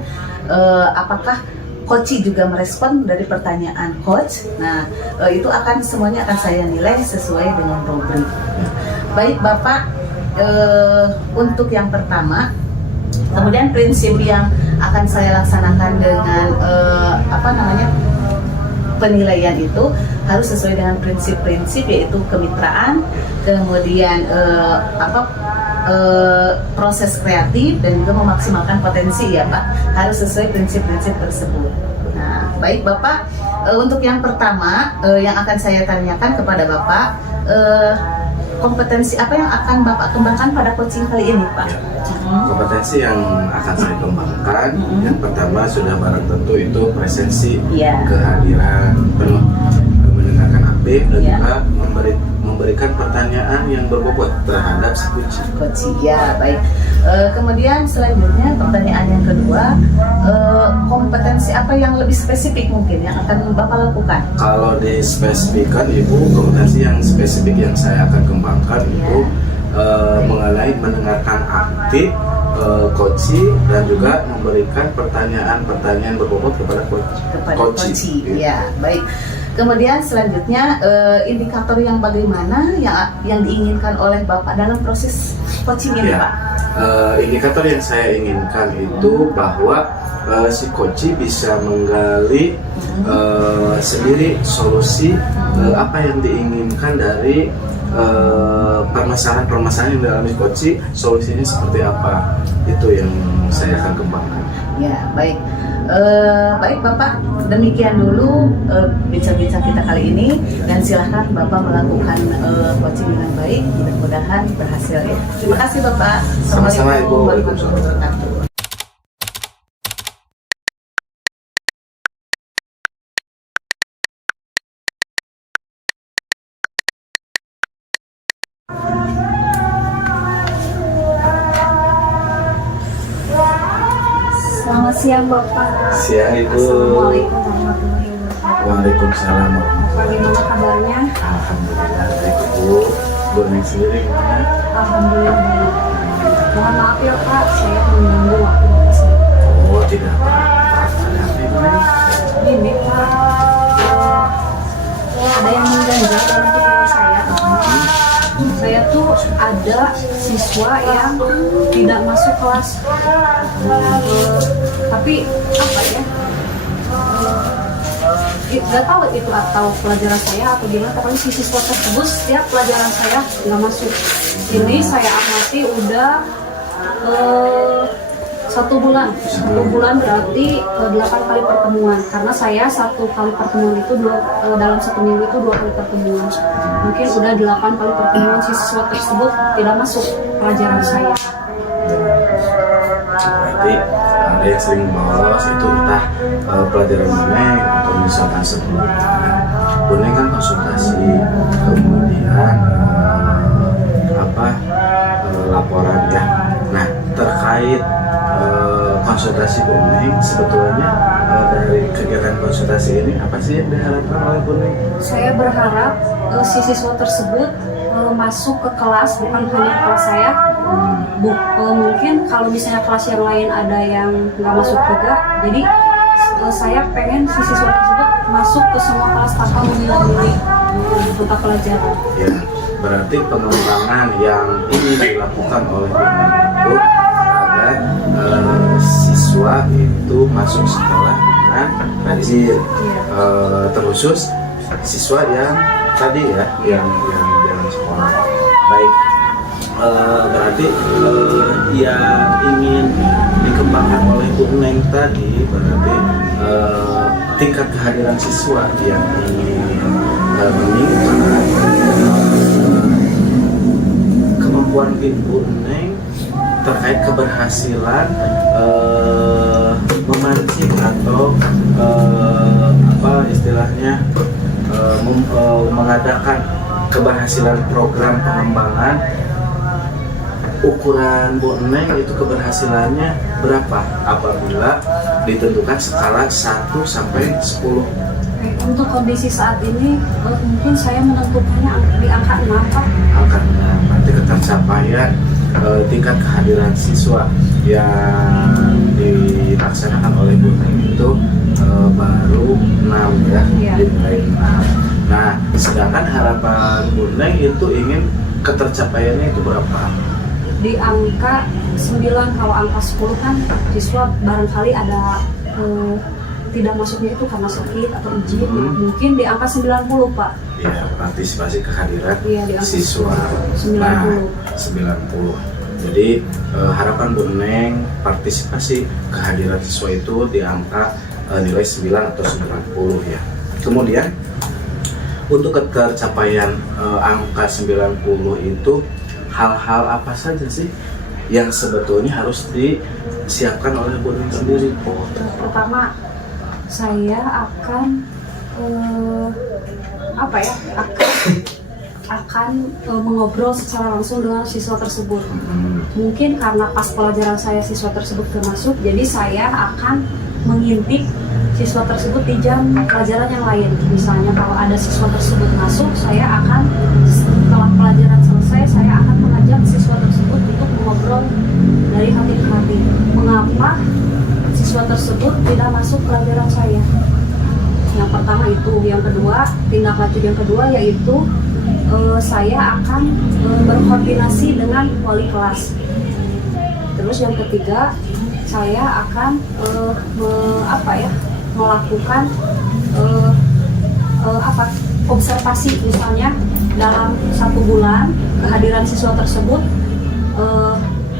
apakah coachi juga merespon dari pertanyaan coach. Nah, itu akan semuanya akan saya nilai sesuai dengan rubrik. Baik Bapak, untuk yang pertama, kemudian prinsip yang akan saya laksanakan dengan penilaian itu harus sesuai dengan prinsip-prinsip, yaitu kemitraan, kemudian proses kreatif, dan juga memaksimalkan potensi ya Pak, harus sesuai prinsip-prinsip tersebut. Nah, baik Bapak, untuk yang pertama yang akan saya tanyakan kepada Bapak, kompetensi apa yang akan Bapak kembangkan pada coaching kali ini, Pak? Kompetensi yang akan saya kembangkan, yang pertama sudah barang tentu itu presensi, kehadiran penuh, mendengarkan aktif, dan juga memberikan pertanyaan yang berbobot terhadap si coaching. Ya, baik. Kemudian selanjutnya pertanyaan yang kedua, kompetensi apa yang lebih spesifik mungkin yang akan Bapak lakukan? Kalau dispesifikkan Ibu, kompetensi yang spesifik yang saya akan kembangkan itu mengenai mendengarkan aktif coaching dan juga memberikan pertanyaan-pertanyaan berbobot kepada coaching. Ya, baik. Kemudian selanjutnya indikator yang bagaimana yang diinginkan oleh Bapak dalam proses coaching ini, Pak? Indikator yang saya inginkan itu bahwa si coach bisa menggali sendiri solusi apa yang diinginkan dari permasalahan yang dialami coach, solusinya seperti apa, itu yang saya akan kembangkan. Ya, baik. Baik Bapak, demikian dulu bincang-bincang kita kali ini, dan silahkan Bapak melakukan coaching dengan baik, mudah-mudahan berhasil ya. Terima kasih Bapak. Sama-sama, Ibu. Assalamualaikum warahmatullahi wabarakatuh. Selamat siang Bapak. Siang, Ibu. Assalamualaikum warahmatullahi wabarakatuh. Waalaikumsalam. Bagaimana kabarnya? Alhamdulillah baik, Bu. Bu Neng sendiri gimana? Alhamdulillah baik. Mohon maaf ya Pak, saya mengganggu waktu Bapak sedang. Oh, tidak apa-apa. Ada apa ini? Ini Pak, ada yang mengganjal dalam pikiran saya. Saya tuh ada siswa yang tidak masuk kelas. Tapi apa ya? Gak tahu itu atau pelajaran saya atau gimana, pokoknya si siswa tersebut setiap pelajaran saya nggak masuk. Ini saya amati udah 1 bulan. 1 bulan berarti 8 kali pertemuan, karena saya 1 kali pertemuan itu dalam 1 minggu itu 2 kali pertemuan. Mungkin udah 8 kali pertemuan si siswa tersebut tidak masuk pelajaran saya. Berarti ada yang sering bolos itu entah pelajaran Buneng atau misalkan sebelumnya Buneng kan konsultasi, kemudian laporan ya. Nah, terkait konsultasi Buneng sebetulnya dari kegiatan konsultasi ini apa sih yang diharapkan oleh Buneng? Saya berharap si siswa tersebut masuk ke kelas, bukan hanya kelas saya. Mungkin kalau misalnya kelas yang lain ada yang nggak masuk juga, jadi saya pengen si siswa tersebut masuk ke semua kelas tanpa memilih-milih mata pelajaran. Ya, berarti pengembangan yang ingin dilakukan oleh Buneng itu agar siswa itu masuk sekolah dengan rajin, terkhusus siswa yang tadi ya, yang jalan sekolah. Baik. Berarti yang ingin dikembangkan oleh Buneng tadi berarti tingkat kehadiran siswa yang ingin meningkat, kemampuan Buneng terkait keberhasilan memancing atau istilahnya mengadakan keberhasilan program pengembangan. Ukuran Buneng itu keberhasilannya berapa apabila ditentukan skala 1 sampai 10? Untuk kondisi saat ini mungkin saya menentukannya di angka 6 Pak. Angka 6, berarti ketercapaian tingkat kehadiran siswa yang dilaksanakan oleh Buneng itu baru 6 ya, dinilai 6. Nah, sedangkan harapan Buneng itu ingin ketercapaiannya itu berapa? Di angka 9, kalau angka 10 kan siswa barangkali ada tidak masuknya itu karena sakit atau izin. Mungkin di angka 90 Pak. Ya, partisipasi kehadiran Iya, siswa. 90. Nah, 90. Jadi harapan Buneng partisipasi kehadiran siswa itu di angka nilai 9 atau 90 ya. Kemudian untuk ketercapaian angka 90 itu hal-hal apa saja sih yang sebetulnya harus disiapkan oleh Buneng sendiri? Pertama, saya akan mengobrol secara langsung dengan siswa tersebut. Mungkin karena pas pelajaran saya siswa tersebut termasuk, jadi saya akan mengintip siswa tersebut di jam pelajaran yang lain. Misalnya kalau ada siswa tersebut masuk, saya akan setelah pelajaran selesai, saya akan mengajak siswa tersebut untuk mengobrol dari hati ke hati. Mengapa siswa tersebut tidak masuk pelajaran saya? Yang pertama itu. Yang kedua, tindak lanjut yang kedua yaitu saya akan berkoordinasi dengan wali kelas. Terus yang ketiga, saya akan melakukan observasi, misalnya dalam 1 bulan kehadiran siswa tersebut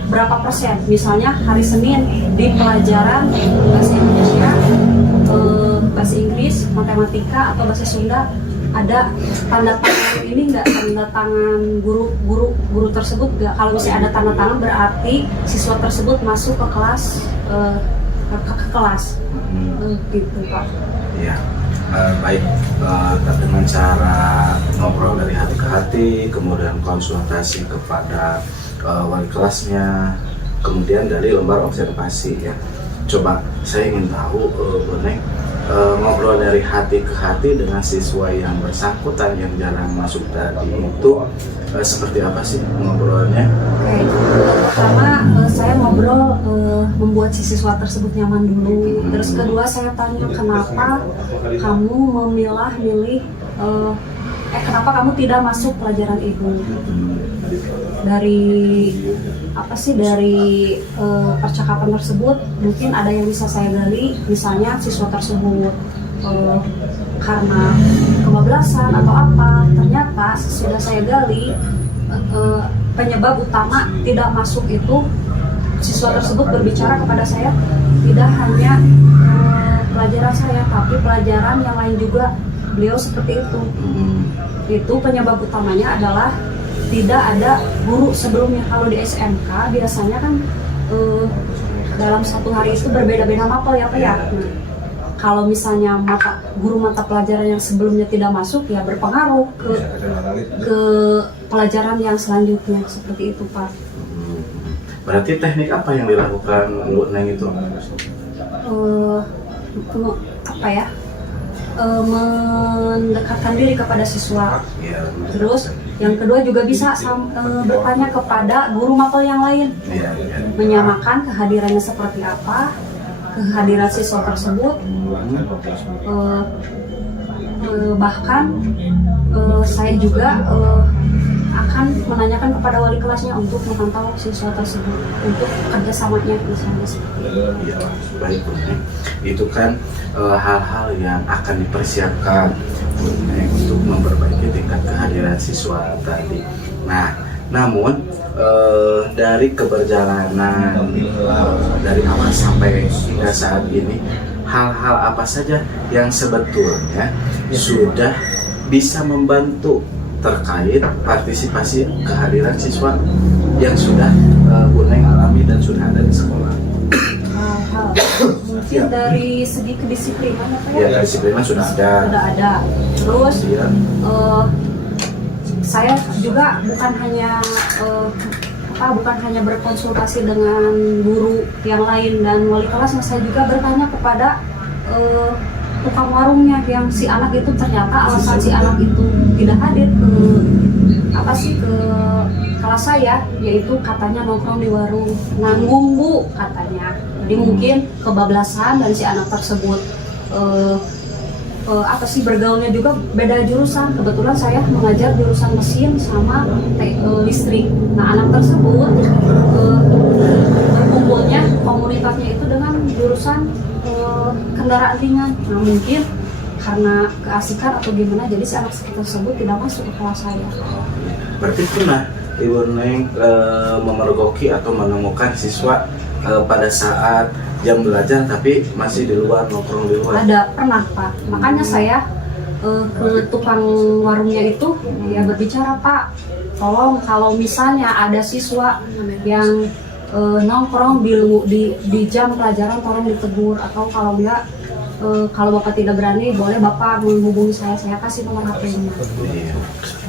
berapa persen. Misalnya hari Senin di pelajaran bahasa Indonesia, bahasa Inggris, matematika atau bahasa Sunda ada tanda tangan ini nggak, tanda tangan guru tersebut nggak. Kalau misalnya ada tanda tangan berarti siswa tersebut masuk ke kelas, ke kelas. Gitu Pak. Iya. Baik, dengan cara ngobrol dari hati ke hati, kemudian konsultasi kepada wali kelasnya, kemudian dari lembar observasi ya. Coba saya ingin tahu, Bu Neng, ngobrol dari hati ke hati dengan siswa yang bersangkutan yang jarang masuk tadi itu seperti apa sih ngobrolnya? Oke, pertama saya ngobrol membuat si siswa tersebut nyaman dulu. Terus kedua saya tanya kenapa kamu milih kenapa kamu tidak masuk pelajaran ibu? Dari apa sih, dari percakapan tersebut mungkin ada yang bisa saya gali. Misalnya siswa tersebut karena kebablasan atau apa, ternyata sudah saya gali penyebab utama tidak masuk itu siswa tersebut berbicara kepada saya tidak hanya pelajaran saya tapi pelajaran yang lain juga, beliau seperti itu. Itu penyebab utamanya adalah tidak ada guru sebelumnya. Kalau di SMK biasanya kan dalam satu hari itu berbeda-beda mapel ya Pak ya. Nah, kalau misalnya guru mata pelajaran yang sebelumnya tidak masuk ya berpengaruh ke pelajaran yang selanjutnya, seperti itu Pak. Berarti teknik apa yang dilakukan Bu Neng itu? Mendekatkan diri kepada siswa. Ya. Terus yang kedua juga bisa bertanya kepada guru mapel yang lain, Ya. menyamakan kehadirannya seperti apa, kehadiran siswa tersebut, bahkan saya juga akan menanyakan kepada wali kelasnya untuk memantau siswa tersebut untuk kerjasamanya misalnya seperti itu. Ya, baik Bu Neng. Itu kan hal-hal yang akan dipersiapkan Bu Neng untuk memperbaiki tingkat kehadiran siswa tadi. Nah, namun dari keberjalanan dari awal sampai hingga saat ini, hal-hal apa saja yang sebetulnya sudah bisa membantu terkait partisipasi kehadiran siswa yang sudah Bu Neng alami dan sudah ada di sekolah? Hal-hal mungkin dari segi kedisiplinan apa ya? Ya, disiplinan sudah ada. Sudah ada. Terus Ya. saya juga bukan hanya berkonsultasi dengan guru yang lain dan wali kelasnya, saya juga bertanya kepada tukang warungnya yang si anak itu ternyata alasan si anak itu tidak hadir ke kelas saya, yaitu katanya nongkrong di warung nanggung Bu katanya. Jadi mungkin kebablasan dan si anak tersebut bergaulnya juga beda jurusan. Kebetulan saya mengajar jurusan mesin sama listrik. Nah, anak tersebut berkumpulnya komunitasnya itu dengan jurusan kendaraan ringan. Nah, mungkin karena keasikan atau gimana, jadi si anak tersebut tidak masuk ke kelas saya. Berarti pernah Ibu Neng memergoki atau menemukan siswa pada saat jam belajar tapi masih di luar, nongkrong di luar? Ada, pernah Pak. Makanya saya ke tukang warungnya itu ya berbicara, Pak, tolong kalau misalnya ada siswa yang nongkrong di jam pelajaran tolong ditegur, atau kalau enggak kalau Bapak tidak berani boleh Bapak menghubungi saya kasih nomor HP-nya.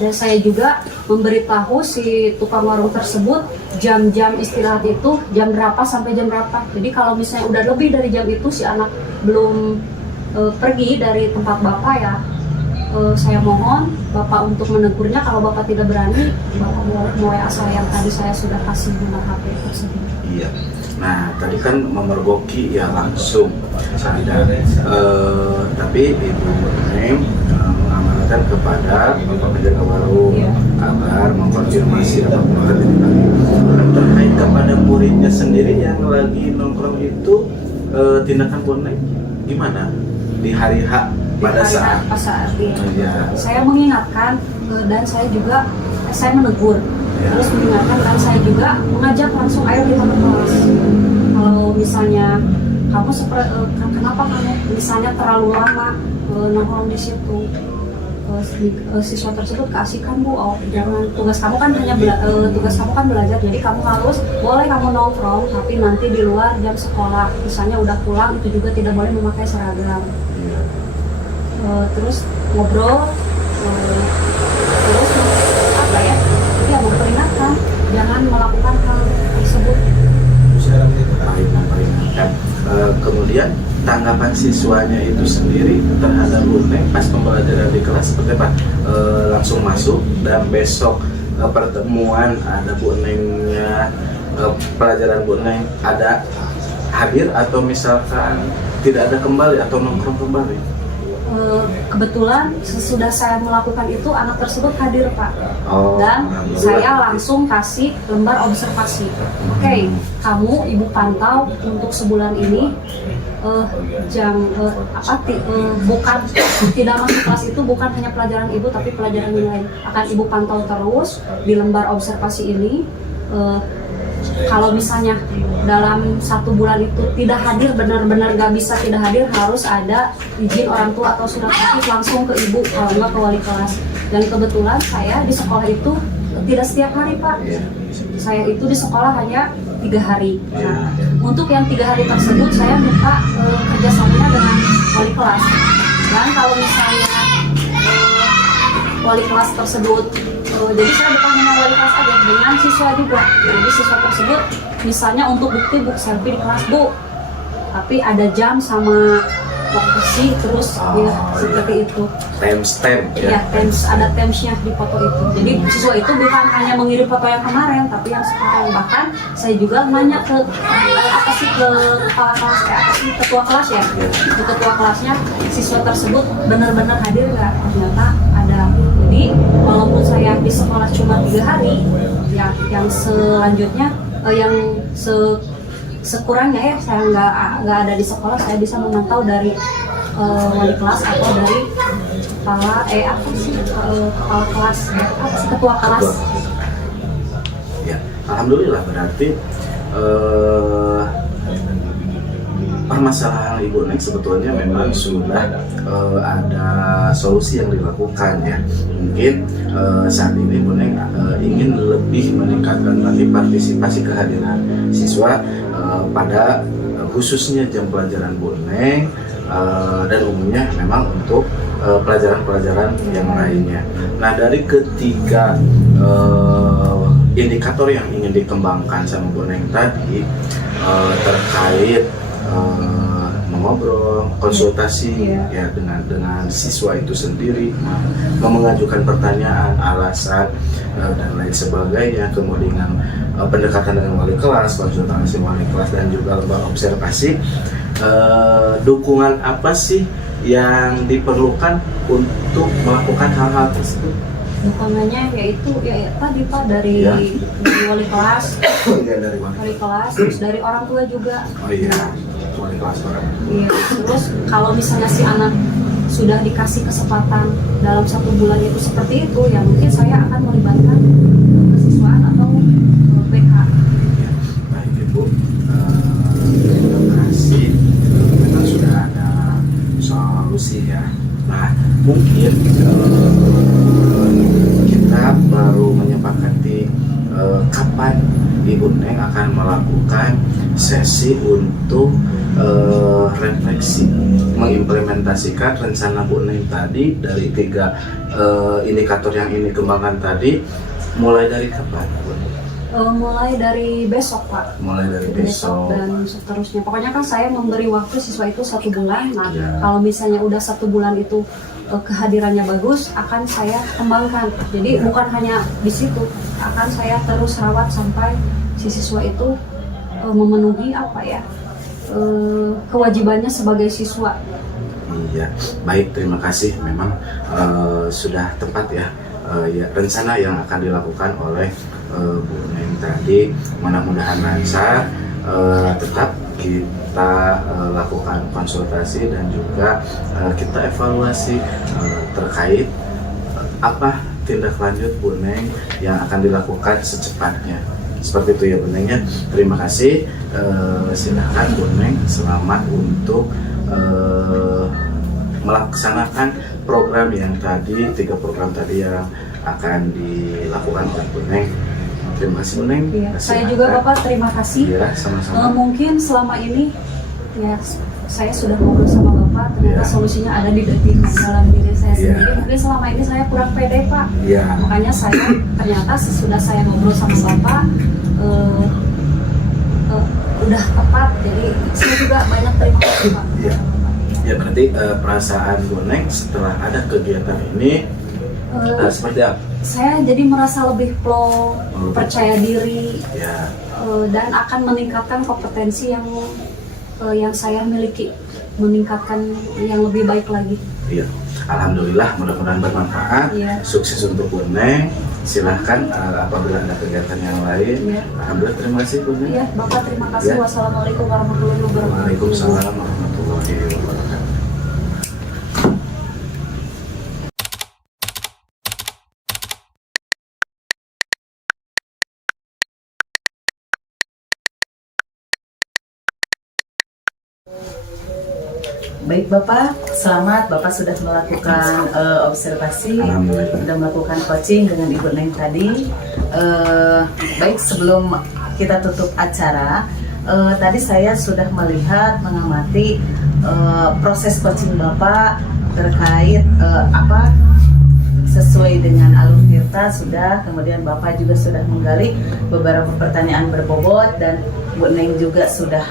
Dan saya juga memberitahu si tukang warung tersebut jam-jam istirahat itu jam berapa sampai jam berapa. Jadi kalau misalnya udah lebih dari jam itu si anak belum pergi dari tempat Bapak ya, saya mohon Bapak untuk menegurnya. Kalau Bapak tidak berani, Bapak boleh WA saya yang tadi saya sudah kasih nomor HP tersebut. Iya. Nah, tadi kan memergoki ya langsung ada, tapi Ibu Neng mengamanatkan kepada penjaga warung agar mengkonfirmasi apapun yang terjadi. Terkait kepada muridnya sendiri yang lagi nongkrong itu, tindakan Bu Neng gimana di hari H pada saat? Pas saat Ya. saya mengingatkan dan saya menegur. terus mendengarkan, dan saya juga mengajak langsung ayo kita ke kelas. Kalau misalnya kamu kenapa kamu misalnya terlalu lama nongkrong di situ, siswa tersebut keasikan bu, oh jangan, tugas kamu kan tugas kamu kan belajar, jadi kamu harus boleh kamu nongkrong tapi nanti di luar jam sekolah, misalnya udah pulang itu juga tidak boleh memakai seragam. Terus ngobrol, terus apa ya memperingatkan jangan melakukan hal tersebut. Baik, memperingatkan. Kemudian tanggapan siswanya itu sendiri terhadap Bu Neng pas pembelajaran di kelas seperti apa? Langsung masuk dan besok pertemuan ada Bu Nengnya, pelajaran Bu Neng ada hadir atau misalkan tidak ada kembali atau nongkrong kembali? Kebetulan sesudah saya melakukan itu anak tersebut hadir Pak, dan alhamdulillah. saya langsung kasih lembar observasi. Oke, kamu ibu pantau untuk sebulan ini bukan tidak masuk kelas itu bukan hanya pelajaran ibu tapi pelajaran yang lain akan ibu pantau terus di lembar observasi ini. Kalau misalnya dalam 1 bulan itu tidak hadir, benar-benar gak bisa tidak hadir, harus ada izin orang tua atau surat aktif langsung ke ibu, kalau enggak ke wali kelas. Dan kebetulan saya di sekolah itu tidak setiap hari Pak, saya itu di sekolah hanya 3 hari. Nah, untuk yang 3 hari tersebut saya minta kerjasamanya dengan wali kelas. Dan kalau misalnya wali kelas tersebut, jadi saya bukan hanya wali kelas saja, dengan siswa juga. Jadi siswa tersebut misalnya untuk bukti selfie di kelas bu, tapi ada jam sama lokasi, terus ya seperti itu. Timestamp Ya, ada timesnya di foto itu. Jadi siswa itu bukan hanya mengirim foto yang kemarin, tapi yang sekarang. Bahkan saya juga nanya ke kepala kelas, ketua kelas ya, ke ketua kelasnya, siswa tersebut benar-benar hadir nggak? Ternyata ada. Jadi walaupun saya di sekolah cuma 3 hari, ya yang selanjutnya sekurangnya ya saya nggak ada di sekolah, saya bisa memantau dari wali kelas atau dari kepala kelas, ketua kelas. Ya, alhamdulillah berarti permasalahan Ibu Neng sebetulnya memang sudah ada solusi yang dilakukan ya. Mungkin saat ini Bu Neng ingin lebih meningkatkan lagi partisipasi kehadiran siswa pada khususnya jam pelajaran Bu Neng dan umumnya memang untuk pelajaran-pelajaran yang lainnya. Nah, dari ketiga indikator yang ingin dikembangkan sama Bu Neng tadi terkait mengobrol, konsultasi ya dengan siswa itu sendiri, mengajukan pertanyaan, alasan dan lain sebagainya, kemudian pendekatan dengan wali kelas, konsultasi wali kelas dan juga lembar observasi. Dukungan apa sih yang diperlukan untuk melakukan hal-hal tersebut? Dukungannya yaitu tadi Pak dari wali kelas, dari wali kelas, terus dari orang tua juga. Oh iya, wali kelas orang. Iya, terus kalau misalnya si anak sudah dikasih kesempatan dalam 1 bulan itu seperti itu, ya mungkin saya akan melibatkan kesiswaan atau PH. Ya, baik Ibu, terima kasih. Memang sudah ada solusi ya. Nah, mungkin kita baru menyepakati kapan Ibu Neng akan melakukan sesi untuk refleksi, mengimplementasikan rencana Bu Neng tadi dari 3 indikator yang ini kembangkan tadi. Mulai dari kapan Bu? Mulai dari besok Pak. Mulai dari besok dan seterusnya. Pokoknya kan saya memberi waktu siswa itu 1 bulan. Nah, Ya. kalau misalnya udah 1 bulan itu kehadirannya bagus, akan saya kembangkan. Jadi bukan hanya di situ, akan saya terus rawat sampai si siswa itu memenuhi kewajibannya sebagai siswa. Iya, baik, terima kasih. Memang sudah tepat ya, rencana yang akan dilakukan oleh Bu Neng tadi. Mudah-mudahan lancar. Tetap kita lakukan konsultasi dan juga kita evaluasi terkait apa tindak lanjut Bu Neng yang akan dilakukan secepatnya. Seperti itu ya Bu Neng ya. Terima kasih. Silakan Bu Neng, selamat untuk melaksanakan program yang tadi, 3 program tadi yang akan dilakukan oleh Bu Neng. Terima kasih Bu Neng. Ya, saya juga Bapak terima kasih. Ya, sama-sama. Mungkin selama ini ya saya sudah ngobrol sama Bapak, ternyata Ya. solusinya ada di dalam diri saya sendiri. Ya. Mungkin selama ini saya kurang pede Pak. Ya. Makanya saya ternyata sesudah saya ngobrol sama Bapak udah tepat. Jadi saya juga banyak terima kasih Pak. Ya. Ya berarti perasaan Bu Neng setelah ada kegiatan ini seperti apa? Saya jadi merasa lebih flow, percaya diri, Ya. dan akan meningkatkan kompetensi yang saya miliki, meningkatkan yang lebih baik lagi. Iya. Alhamdulillah, mudah-mudahan bermanfaat. Iya. Sukses untuk Bu Neng. Silahkan apabila ada kegiatan yang lain. Iya. Alhamdulillah, terima kasih Bu Neng. Ya, Bapak terima kasih. Ya. Wassalamualaikum warahmatullahi wabarakatuh. Waalaikumsalam warahmatullahi wabarakatuh. Baik Bapak, selamat Bapak sudah melakukan observasi, Alhamdulillah. sudah melakukan coaching dengan Ibu Neng tadi. Baik, sebelum kita tutup acara, tadi saya sudah melihat, mengamati proses coaching Bapak terkait sesuai dengan alur tirta sudah, kemudian Bapak juga sudah menggali beberapa pertanyaan berbobot dan Bu Neng juga sudah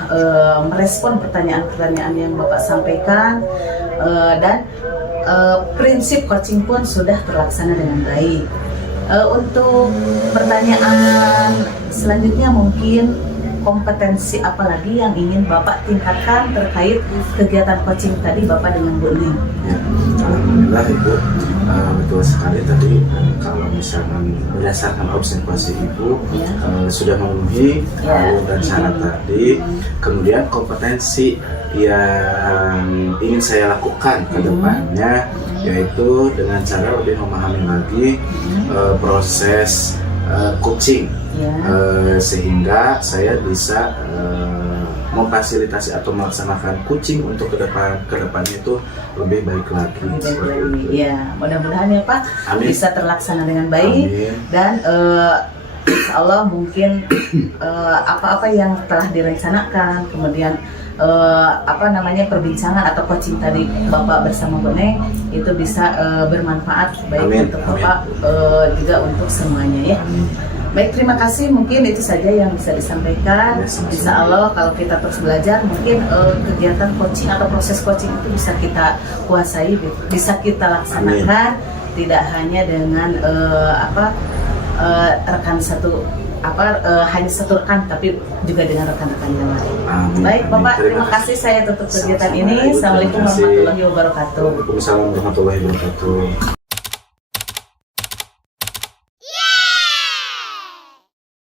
merespon pertanyaan-pertanyaan yang Bapak sampaikan, dan prinsip coaching pun sudah terlaksana dengan baik. Untuk pertanyaan selanjutnya, mungkin kompetensi apa lagi yang ingin Bapak tingkatkan terkait kegiatan coaching tadi Bapak dengan Bu Neng? Ya, alhamdulillah Ibu, betul sekali tadi. Kalau misalkan berdasarkan observasi Ibu, Ya. Sudah memenuhi Ya. alur dan syarat tadi. Kemudian kompetensi yang ingin saya lakukan ke depannya, yaitu dengan cara lebih memahami lagi proses coaching. Ya. Sehingga saya bisa memfasilitasi atau melaksanakan coaching untuk kedepannya itu lebih baik lagi. Lebih baik lagi. Ya, mudah-mudahan ya Pak Amin. bisa terlaksana dengan baik. Amin. Dan insya Allah mungkin apa-apa yang telah direncanakan, kemudian perbincangan atau coaching tadi Bapak bersama Bu Neng itu bisa bermanfaat baik Amin. untuk Amin. Bapak juga untuk semuanya ya. Baik, terima kasih. Mungkin itu saja yang bisa disampaikan. Ya, sama-sama. Insya Allah kalau kita terus belajar, mungkin kegiatan coaching atau proses coaching itu bisa kita kuasai, bisa kita laksanakan. Tidak hanya dengan rekan satu hanya satu rekan, tapi juga dengan rekan-rekan yang lain. Amin. Baik Amin. Bapak, terima kasih. Saya tutup kegiatan Sama-sama, ini. Ibu. Assalamualaikum Terima kasih. warahmatullahi wabarakatuh. Waalaikumsalam warahmatullahi wabarakatuh.